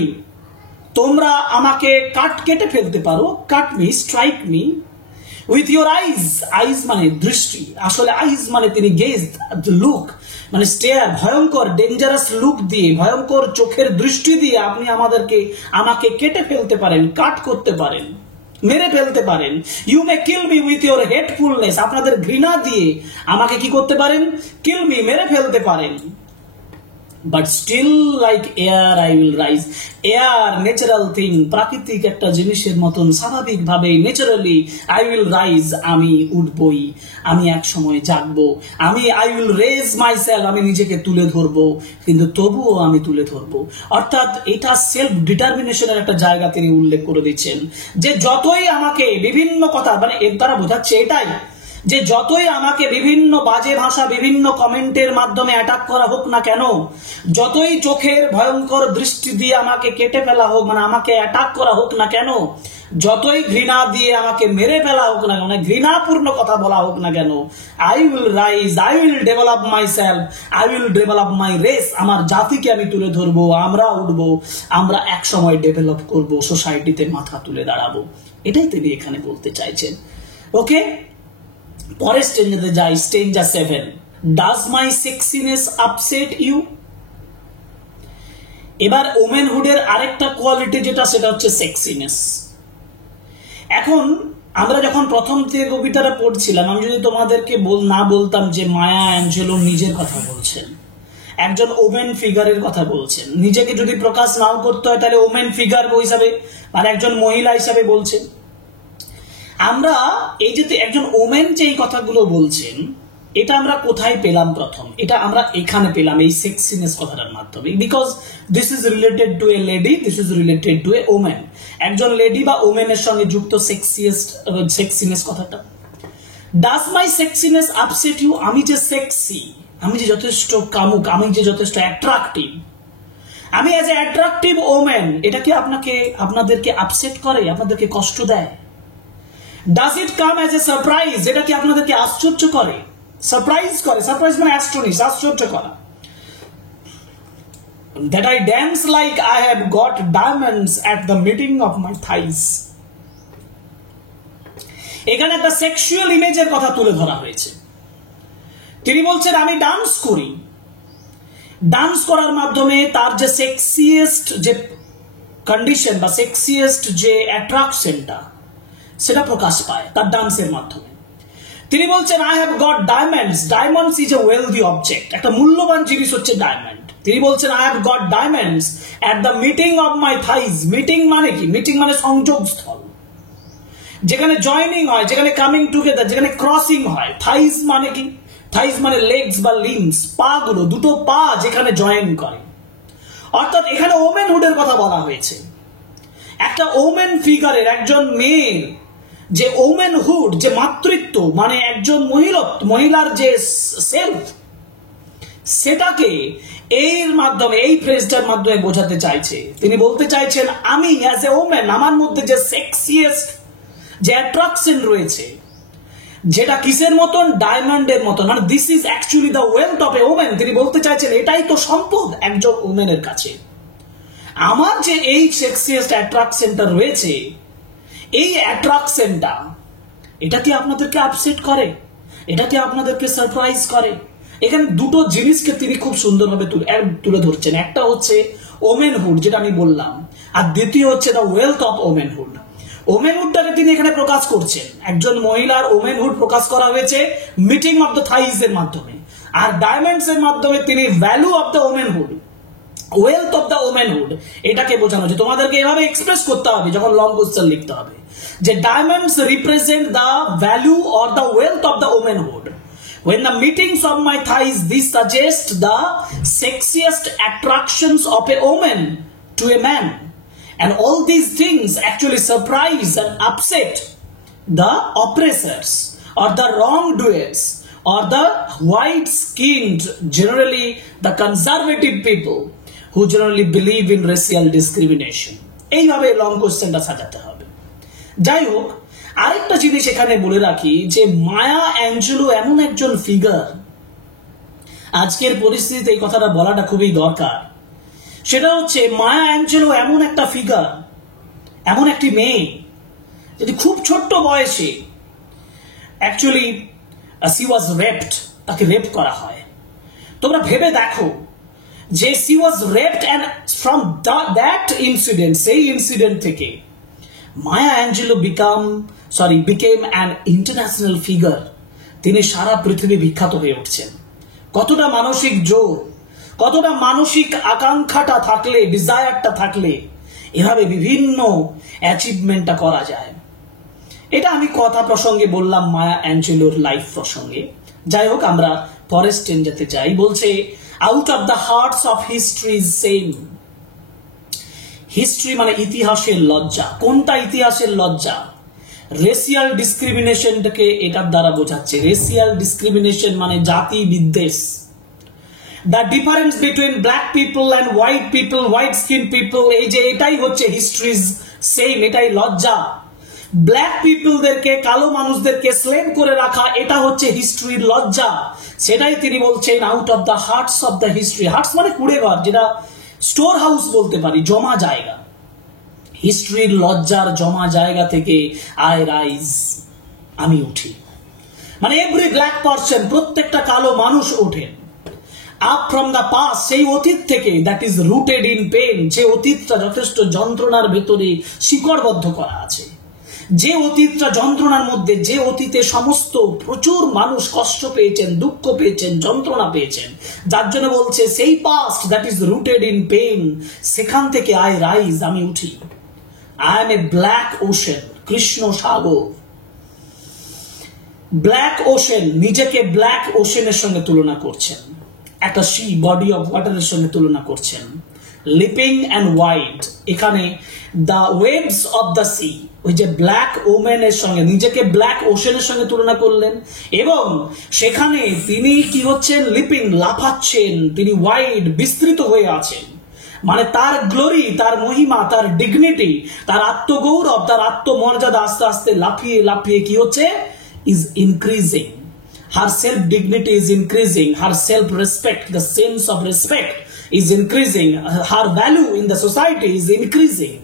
তোমরা আমাকে কেটে ফেলতে পারো, cut me, strike me with your eyes. Eyes মানে দৃষ্টি, আসলে আইজ মানে তিনি গেজ, লুক মানে স্টেয়ার, ভয়ঙ্কর ডেঞ্জারাস লুক দিয়ে, ভয়ঙ্কর চোখের দৃষ্টি দিয়ে আপনি আমাকে কেটে ফেলতে পারেন, কাট করতে পারেন, মেরে ফেলতে পারেন। You may kill me with your hatefulness, আপনাদের ঘৃণা দিয়ে আমাকে কি করতে পারেন? কিল মি, মেরে ফেলতে পারেন। But still like air I will rise. Air natural thing, প্রাকৃতিক একটা জিনিসের মতন স্বাভাবিকভাবে ন্যাচারালি আই উইল রাইজ, আমি উঠবই, আমি এক সময় জাগবো, আই উইল রেজ মাইসেলফ, আমি নিজেকে তুলে ধরবো, কিন্তু তবুও আমি তুলে ধরবো। অর্থাৎ এটা সেলফ ডিটারমিনেশনের একটা জায়গা তিনি উল্লেখ করে দিচ্ছেন যে যতই আমাকে বিভিন্ন কথা, মানে এর দ্বারা বোঝাচ্ছে এটাই যে যতই আমাকে বিভিন্ন বাজে ভাষা, বিভিন্ন কমেন্টের মাধ্যমে অ্যাটাক করা হোক না কেন, যতই চোখের ভয়ঙ্কর দৃষ্টি দিয়ে আমাকে কেটে ফেলা হোক, মানে আমাকে অ্যাটাক করা হোক না কেন, যতই ঘৃণা দিয়ে আমাকে মেরে ফেলা হোক না কেন, মানে ঘৃণাপূর্ণ কথা বলা হোক না কেন, I will rise, I will develop my self, I will develop my race, আমার জাতিকে আমি তুলে ধরবো, আমরা উঠবো, আমরা এক সময় ডেভেলপ করব, সোসাইটিতে মাথা তুলে দাঁড়াবো। এটাই তিনি এখানে বলতে চাইছেন। ওকে, পরের স্টেঞ্জাতে যাই, stanza 7, does my sexiness upset you. এবার ওমেনহুডের আরেকটা কোয়ালিটি যেটা, সেটা হচ্ছে সেক্সিনেস। এখন আমরা যখন প্রথম থেকে কবিতাটা পড়ছিলাম, আমি যদি তোমাদেরকে না বলতাম যে মায়া অ্যাঞ্জেলো নিজের কথা বলছেন, একজন ওমেন ফিগারের কথা বলছেন, নিজেকে যদি প্রকাশ নাও করতে হয় তাহলে ওমেন ফিগার হিসাবে, আর একজন মহিলা হিসাবে বলছেন। আমরা এই যে একজন ওমেন যে এই কথাগুলো বলছেন, এটা আমরা কোথায় পেলাম? প্রথম এটা আমরা এখানে পেলাম, এই সেক্সিনেস কথাটার মাধ্যমে। Because this is related to a lady, this is related to A women. একজন লেডি বা ওমেনের সঙ্গে যুক্ত সেক্সিনেস কথাটা। Does my sexiness upset you, আমি যে সেক্সি, আমি যে যথেষ্ট কামুক, আমি যে যথেষ্ট অ্যাট্রাকটিভ, আমি এজ এ অ্যাট্রাকটিভ ওমেন, এটা কি আপনাদেরকে আপসেট করে, আপনাদেরকে কষ্ট দেয়? Does it come as a surprise? এটা কি আপনাদেরকে আশ্চর্য করে, সারপ্রাইজ করে? সারপ্রাইজ মানে অ্যাস্ট্রনিশ, আশ্চর্য করা। That I dance like I have got diamonds at the meeting of my thighs. এখানে একটা সেক্সুয়াল ইমেজের কথা তুলে ধরা হয়েছে। তিনি বলছেন আমি ডান্স করি, ডান্স করার মাধ্যমে তার যে সেক্সিয়েস্ট যে কন্ডিশন বা সেক্সিয়েস্ট যে অ্যাট্রাকশনটা সেটা প্রকাশ পায় তার ডান্সের মাধ্যমে। তিনি বলছেন I have goat diamonds. Diamonds is a wealthy object, একটা মূল্যবান জিনিস হচ্ছে ডায়মন্ড। তিনি বলছেন I have goat diamonds at the meeting of my thighs. Meeting মানে কি? মিটিং মানে সংযোগ স্থল, যেখানে জয়নিং হয়, যেখানে কামিং টুগেদার, যেখানে ক্রসিং হয়। থাইজ মানে কি? থাইজ মানে লেগস বা লিম্বস, পা গুলো, দুটো পা যেখানে জয়েন করে। অর্থাৎ এখানে ওমেনহুডের কথা বলা হয়েছে। একটা ওমেন ফিগারের, একজন মেয়ের যে ওমেনহুড, যে মাতৃত্ব মানে একজন মহিলার যে সেলফ, সেটাকে এর মাধ্যমে, এই ফ্রেজটার মাধ্যমে বোঝাতে চাইছে। তিনি বলতে চাইছেন আমি অ্যাজ এ ওমেন, আমার মধ্যে যে সেক্সিয়েস্ট যে অ্যাট্রাকশন রয়েছে, যেটা কিসের মতন? ডায়মন্ডের মতন। মানে this is actually the wealth of A women. তিনি বলতে চাইছেন এটাই তো সম্পদ একজন ওমেনের কাছে। আমার যে এই সেক্সিয়েস্ট অ্যাট্রাকশনটা রয়েছে, এই অ্যাট্রাকশনটা, এটা কি আপনাদেরকে আপসেট করে? এটা কি আপনাদেরকে সারপ্রাইজ করে? এখানে দুটো জিনিসকে তিনি খুব সুন্দরভাবে তুলে ধরছেন। একটা হচ্ছে ওমেনহুড, যেটা আমি বললাম, আর দ্বিতীয় হচ্ছে দ্য ওয়েলথ অফ ওমেনহুড। ওমেনহুডটাকে তিনি এখানে প্রকাশ করছেন। একজন মহিলার ওমেনহুড প্রকাস করা হয়েছে মিটিং অফ দ্য থাইজ এর মাধ্যমে, আর ডায়মন্ডস এর মাধ্যমে তিনি value of the ওমেনহুড, wealth of the ওমেনহুড, এটাকে বোঝানো হচ্ছে। তোমাদেরকে এভাবে এক্সপ্রেস করতে হবে যখন লং কোশ্চেন লিখতে হবে, যে diamonds represent the value or the wealth of the ওমেনহুড। When the meetings of my thighs, this suggests the sexiest attractions of a woman to a man. And all these things actually surprise and upset the oppressors or the wrongdoers or the white-skinned, generally the conservative people who generally believe in racial discrimination. এইভাবে long কোশ্চেনটা সাজাতে হবে। যাই হোক, আরেকটা জিনিস এখানে বলে রাখি যে মায়া অ্যাঞ্জেলো এমন একজন ফিগার, আজকের পরিস্থিতিতে এই কথাটা বলাটা খুবই দরকার। সেটা হচ্ছে মায়া অ্যাঞ্জেলো এমন একটা ফিগার, এমন একটি মেয়ে, যদি খুব ছোট্ট বয়সে অ্যাকচুয়ালি সি ওয়াজ রেপড, তাকে রেপ করা হয়। তোমরা ভেবে দেখো যে C was raped, and from that incident, সেই ইনসিডেন্ট থেকে মায়া Angelo became an international figure. তিনি সারা পৃথিবী বিখ্যাত হয়ে উঠছেন। কতটা মানসিক জোর, কতটা মানসিক আকাঙ্ক্ষাটা থাকলে, ডিজায়ারটা থাকলে এভাবে বিভিন্ন অ্যাচিভমেন্টটা করা যায়। এটা আমি কথা প্রসঙ্গে বললাম, মায়া অ্যাঞ্জেলোর লাইফ প্রসঙ্গে। যাই হোক, আমরা পরের স্টেঞ্জেতে যাই। বলছে out of the huts of history is same. History মানে ইতিহাসের লজ্জা। কোনটা ইতিহাসের লজ্জা? রেসিয়াল ডিসক্রিমিনেশনটাকে এটার দ্বারা বোঝাচ্ছে। রেসিয়াল ডিসক্রিমিনেশন মানে জাতি বিদ্বেষ। The difference between black people and white people, white skin people, এই যে এটাই হচ্ছে হিস্ট্রিজ সেম, এটাই লজ্জা। ব্ল্যাক পিপলদেরকে, কালো মানুষদেরকে স্লেভ করে রাখা, এটা হচ্ছে হিস্ট্রির লজ্জা। সেটাই তিনি বলছেন out of the huts of the history. Huts মানে কুড়েঘর, যেটা স্টোর হাউস বলতে পারি, জমা জায়গা। হিস্ট্রির লজ্জার জমা জায়গা থেকে আই রাইজ, আমি উঠি। মানে এভরি ব্ল্যাক পারসন, প্রত্যেকটা কালো মানুষ ওঠেন আপ ফ্রম দ্য পাস্ট, সেই অতীত থেকে, that is rooted in pain, যে অতীতটা যথেষ্ট যন্ত্রণার ভেতরে শিকড়বদ্ধ করা আছে, যে অতীতটা যন্ত্রণার মধ্যে, যে অতীতে সমস্ত প্রচুর মানুষ কষ্ট পেয়েছেন, দুঃখ পেয়েছেন, যন্ত্রণা পেয়েছেন, যার জন্য বলছে সেই past that is rooted in pain, সেখান থেকে আই রাইজ, আমি উঠি। I am a black ocean, কৃষ্ণ সাগর। ব্ল্যাক ওশেন, নিজেকে ব্ল্যাক ওশেনের সঙ্গে তুলনা করছেন, একটা সি বডি অফ ওয়াটারের সঙ্গে তুলনা করছেন। লিপিং অ্যান্ড ওয়াইড, এখানে the waves of the sea, ওই যে ব্ল্যাক ওমেনের সঙ্গে নিজেকে ব্ল্যাক ওশেনের সঙ্গে তুলনা করলেন, এবং সেখানে তিনি কি হচ্ছেন, লিপিং, লাফাচ্ছেন, তিনি ওয়াইড, বিস্তৃত হয়ে আছেন, মানে তার গ্লোরি, তার মহিমা, তার ডিগনিটি, তার আত্মগৌরব, তার আত্মমর্যাদা আস্তে আস্তে লাফিয়ে লাফিয়ে কি হচ্ছে, is increasing. Her self dignity is increasing, her self respect, the sense of respect is increasing, her value in the society is increasing,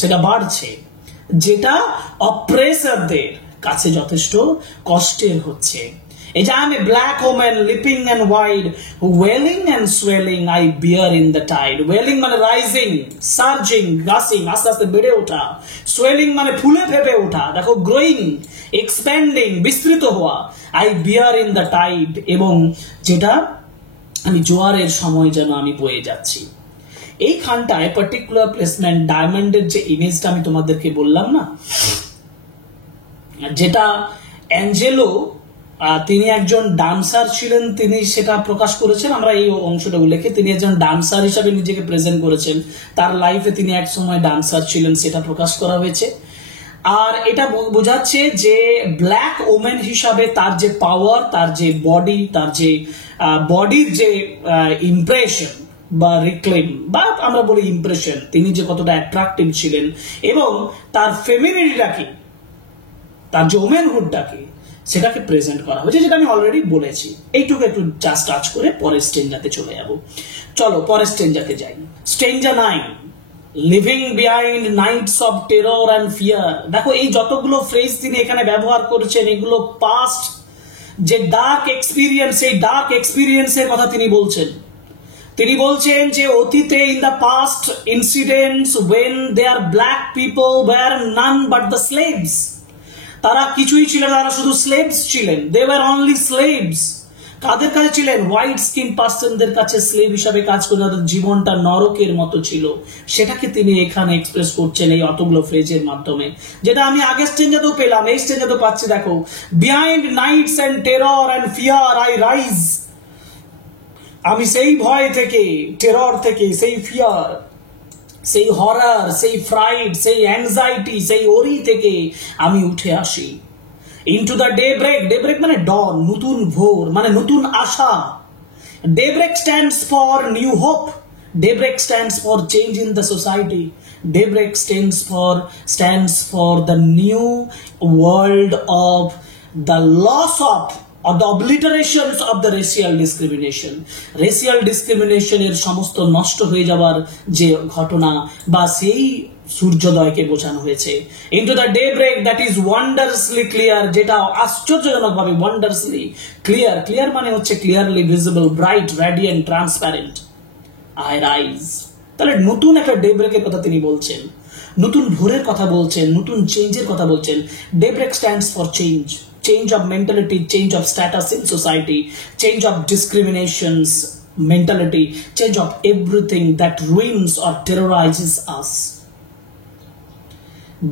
সেটা বাড়ছে, যেটা অপ্রেসারদের কাছে যথেষ্ট কষ্টের হচ্ছে। এই যে আমি black woman leaping and wide, welling and swelling I bear in the tide. Welling মানে রাইজিং, সার্জিং, গাসিং, আস্তে আস্তে বেড়ে ওঠা। সোয়েলিং মানে ফুলে ফেপে ওঠা, দেখো গ্রোয়িং, এক্সপ্যান্ডিং, বিস্তৃত হওয়া। I bear in the tide, এবং যেটা আমি জোয়ারের সময় যেন আমি বয়ে যাচ্ছি। এইখানটায় পার্টিকুলার প্লেসমেন্ট, ডায়মন্ডের যে ইমেজটা আমি তোমাদেরকে বললাম না, যেটা অ্যাঞ্জেলো, তিনি একজন ডান্সার ছিলেন, তিনি সেটা প্রকাশ করেছেন। আমরা এই অংশটা উল্লেখে তিনি একজন ডান্সার হিসাবে নিজেকে প্রেজেন্ট করেছেন, তার লাইফে তিনি এক সময় ডান্সার ছিলেন, সেটা প্রকাশ করা হয়েছে। আর এটা বোঝাচ্ছে যে ব্ল্যাক ওমেন হিসাবে তার যে পাওয়ার, তার যে বডি, তার যে বডির যে ইমপ্রেশন বা রিক্লেম, বা আমরা বলি ইমপ্রেশন, তিনি যে কতটা অ্যাট্রাকটিভ ছিলেন, এবং তার ফেমিনিটিটাকে, তার যে ওমেনহুডটাকে, সেটাকে প্রেজেন্ট করা হয়েছে, যেটা আমি অলরেডি বলেছি। এইটুকু একটু জাস্ট টাচ করে পরের স্টেঞ্জাতে চলে যাব। চলো পরের স্টেঞ্জাতে যাই। Stanza 9, living behind nights of terror and fear. দেখো এই যতগুলো ফ্রেজ তিনি এখানে ব্যবহার করেছেন, এগুলো পাস্ট যে ডার্ক এক্সপিরিয়েন্স, এই ডার্ক এক্সপিরিয়েন্সের কথা তিনি বলছেন। তিনি বলছেন যে অতীতে, in the past incidents when there black people were none but the slaves. তারা কিছুই ছিলেন, তারা শুধু স্লেভস ছিলেন। They were only slaves. কাদের কাছে ছিলেন? হোয়াইট স্কিন পার্সনদের কাছে স্লেভ হিসাবে কাজ করে, তাদের জীবনটা নরকের মতো ছিল। সেটাকে তিনি এখানে এক্সপ্রেস করছেন এই অতগুলো ফ্রেজের মাধ্যমে, যেটা আমি আগের স্টেঞ্জেতেও পেলাম, এই স্টেঞ্জেতেও পাচ্ছি। দেখো, behind nights and terror and fear I rise. আমি সেই ভয় থেকে, টেরর থেকে, সেই ফিয়ার, সেই হরার, সেই ফ্রাইড, সেই অ্যাংজাইটি, সেই ওরি থেকে আমি উঠে আসি। Into the daybreak, daybreak মানে ডন, নতুন ভোর, মানে নতুন আশা। Daybreak stands for new hope, daybreak stands for change in the society, daybreak stands for the new world of the loss of or the obliterations of the racial discrimination. Racial discrimination এর সমস্ত নষ্ট হয়ে যাবার যে ঘটনা বা সেই সূর্যোদয়কে বোঝানো হয়েছে। Into the daybreak that is wondrously clear, যেটা আশ্চর্যজনকভাবে wondrously clear, clear মানে হচ্ছে clearly visible, bright, radiant, transparent. I rise. তাহলে নতুন একটা ডেব্রেকের কথা তিনি বলছেন, নতুন ভোরের কথা বলছেন, নতুন চেঞ্জের কথা বলছেন। Daybreak stands for change. Change of mentality, change of status in society, change of discriminations mentality, change of everything that ruins or terrorizes us.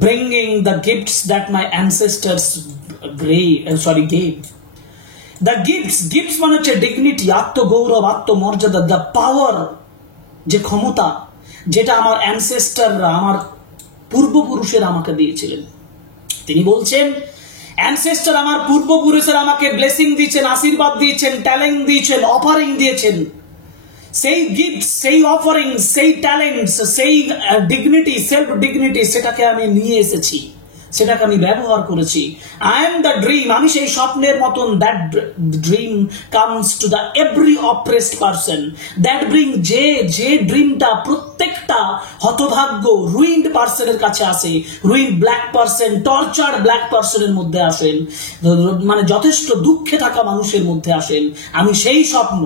Bringing the gifts that my ancestors gave. The gifts মানে হচ্ছে dignity, আত্মগৌরব, আত্মমর্যাদা, the power, যে ক্ষমতা, যেটা আমার অ্যানসেস্টাররা, আমার পূর্বপুরুষেরা আমাকে দিয়েছিলেন। তিনি বলছেন, অ্যানসেস্টার, আমার পূর্বপুরুষেরা আমাকে ব্লেসিং দিয়েছেন, আশীর্বাদ দিয়েছেন, ট্যালেন্ট দিয়েছেন, অফারিং দিয়েছেন। সেই গিফট, সেই অফারিং, সেই ট্যালেন্টস, সেই ডিগনিটি, সেলফ ডিগনিটি, সেটাকে আমি নিয়ে এসেছি, সেটাকে আমি ব্যবহার করেছি। আই এম দ্য ড্রিম, আমি সেই স্বপ্নের মতন। That dream comes to the every oppressed person. That dream, যে ড্রিমটা প্রত্যেকটা হতভাগ্য রুইন্ড পারসনের কাছে আসে, ruined black person, tortured black পারসনের মধ্যে আসেন, মানে যথেষ্ট দুঃখে থাকা মানুষের মধ্যে আসেন। আমি সেই স্বপ্ন,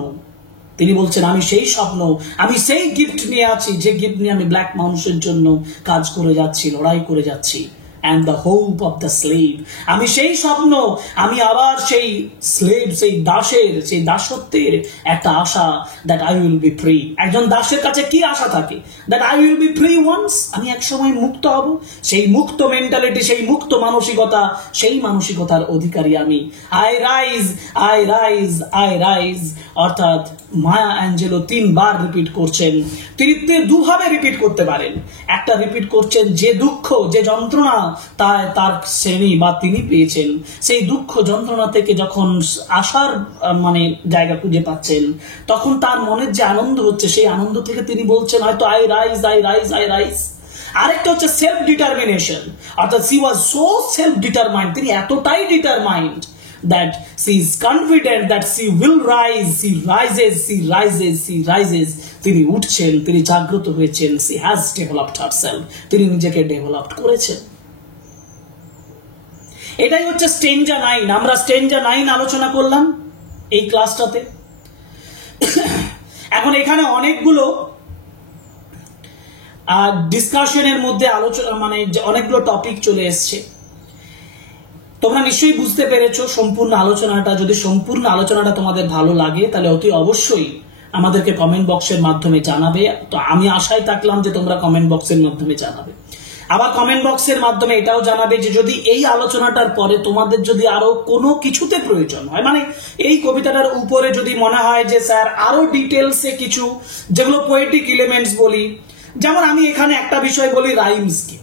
তিনি বলছেন, আমি সেই স্বপ্ন, আমি সেই গিফট নিয়ে আছি, যে গিফট নিয়ে আমি ব্ল্যাক মানুষের জন্য কাজ করে যাচ্ছি, লড়াই করে যাচ্ছি। And the hope of the slave, আমি সেই স্বপ্ন, আমি আবার সেই স্লেভ, সেই দাসের, সেই দাসত্বের একটা আশা, that I will be free. একজন দাসের কাছে কি আশা থাকে? That I will be free once, আমি এক সময় মুক্ত হব। সেই মুক্ত মেন্টালিটি, সেই মুক্ত মানসিকতা, সেই মানসিকতার অধিকারী আমি। I rise, I rise, I rise, অর্থাৎ মায়া অ্যাঞ্জেলো 3 বার রিপিট করছেন। তিনি দুভাবে রিপিট করতে পারেন। একটা রিপিট করছেন যে দুঃখ, যে যন্ত্রণা তার শ্রেণী বা তিনি পেয়েছেন, সেই দুঃখ যন্ত্রণা থেকে যখন আসার জায়গা খুঁজে পাচ্ছেন, তখন তার মনের যে আনন্দ হচ্ছে, সেই আনন্দ থেকে তিনি বলছেন হয়তো I rise I rise I rise. আরেকটা হচ্ছে সেলফ ডিটারমিনেশন, অর্থাৎ C was so self determined, তিনি এতটাই determined that she is confident that she will rise, she rises, she rises, she rises. তিনি উঠছেন, তিনি জাগ্রত হয়েছেন, she has developed herself, তিনি নিজেকে ডেভেলপ করেছেন। এটাই হচ্ছে স্টেঞ্জা 9। আমরা স্টেঞ্জা 9 আলোচনা করলাম এই ক্লাসটাতে। এখন এখানে অনেকগুলো ডিসকাশনের মধ্যে আলোচনা অনেকগুলো টপিক চলে এসছে। তোমরা নিশ্চয়ই বুঝতে পেরেছো সম্পূর্ণ আলোচনাটা। যদি সম্পূর্ণ আলোচনাটা তোমাদের ভালো লাগে তাহলে অতি অবশ্যই আমাদেরকে কমেন্ট বক্সের মাধ্যমে জানাবে। তো আমি আশায় থাকলাম যে তোমরা কমেন্ট বক্সের মাধ্যমে জানাবে। আবার কমেন্ট বক্সের মাধ্যমে এটাও জানাবে যে যদি এই আলোচনাটার পরে তোমাদের যদি আরো কোনো কিছুতে প্রয়োজন হয়, এই কবিতাটার উপরে যদি মনে হয় যে স্যার আরো ডিটেলসে কিছু, যেগুলো পোয়েটিক এলিমেন্টস বলি, যেমন আমি এখানে একটা বিষয় বলি রাইম স্কিম।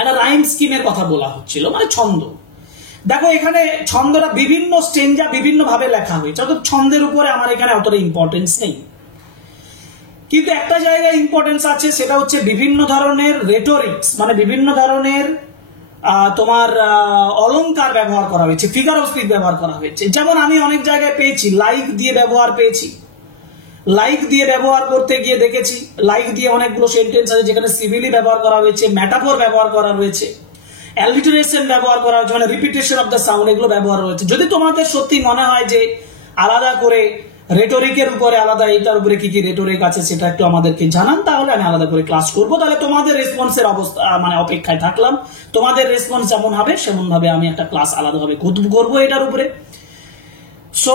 একটা রাইম স্কিমের কথা বলা হচ্ছিল, ছন্দ। দেখো এখানে ছন্দটা বিভিন্ন স্টেঞ্জা বিভিন্ন ভাবে লেখা হয়েছে, অর্থাৎ ছন্দের উপরে আমার এখানে অতটা ইম্পর্টেন্স নেই। কিন্তু একটা জায়গায় ইম্পর্টেন্স আছে, সেটা হচ্ছে বিভিন্ন ধরনের রেটোরিক্স, বিভিন্ন ধরনের তোমার অলংকার ব্যবহার করা হয়েছে, ফিগার অফ স্পিচ ব্যবহার করা হয়েছে। যেমন আমি অনেক জায়গায় পেয়েছি লাইক দিয়ে ব্যবহার পেয়েছি। লাইক দিয়ে ব্যবহার করতে গিয়ে দেখেছি লাইক দিয়ে অনেকগুলো সেন্টেন্স আছে যেখানে সিভিলি ব্যবহার করা হয়েছে, মেটাফোর ব্যবহার করা হয়েছে, অ্যালিটারেশন ব্যবহার করা হয়েছে, রিপিটেশন অফ দ্য সাউন্ড, এগুলো ব্যবহার হয়েছে। যদি তোমাদের সত্যি মনে হয় যে আলাদা করে রেটোরিকের উপরে আলাদা, এটার উপরে কি কি রেটোরিক আছে সেটা একটু আমাদেরকে জানান, তাহলে আমি আলাদা করে ক্লাস করব। তাহলে তোমাদের রেসপন্সের অবস্থা অপেক্ষায় থাকলাম। তোমাদের রেসপন্স যেমন হবে সেমন ভাবে আমি একটা ক্লাস আলাদাভাবে করবো এটার উপরে। সো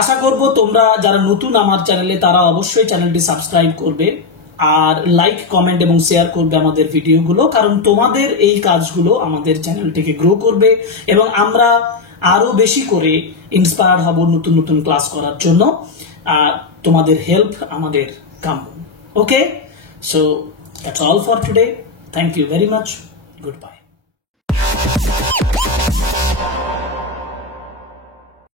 আশা করব তোমরা যারা নতুন আমার চ্যানেলে তারা অবশ্যই চ্যানেলটি সাবস্ক্রাইব করবে, আর লাইক, কমেন্ট এবং শেয়ার করবে আমাদের ভিডিওগুলো, কারণ তোমাদের এই কাজগুলো আমাদের চ্যানেলটিকে গ্রো করবে এবং আমরা আরো বেশি করে ইন্সপায়ার্ড হব নতুন নতুন ক্লাস করার জন্য। তোমাদের হেল্প আমাদের কাম্য। Okay, so that's all for today. Thank you very much. Good bye.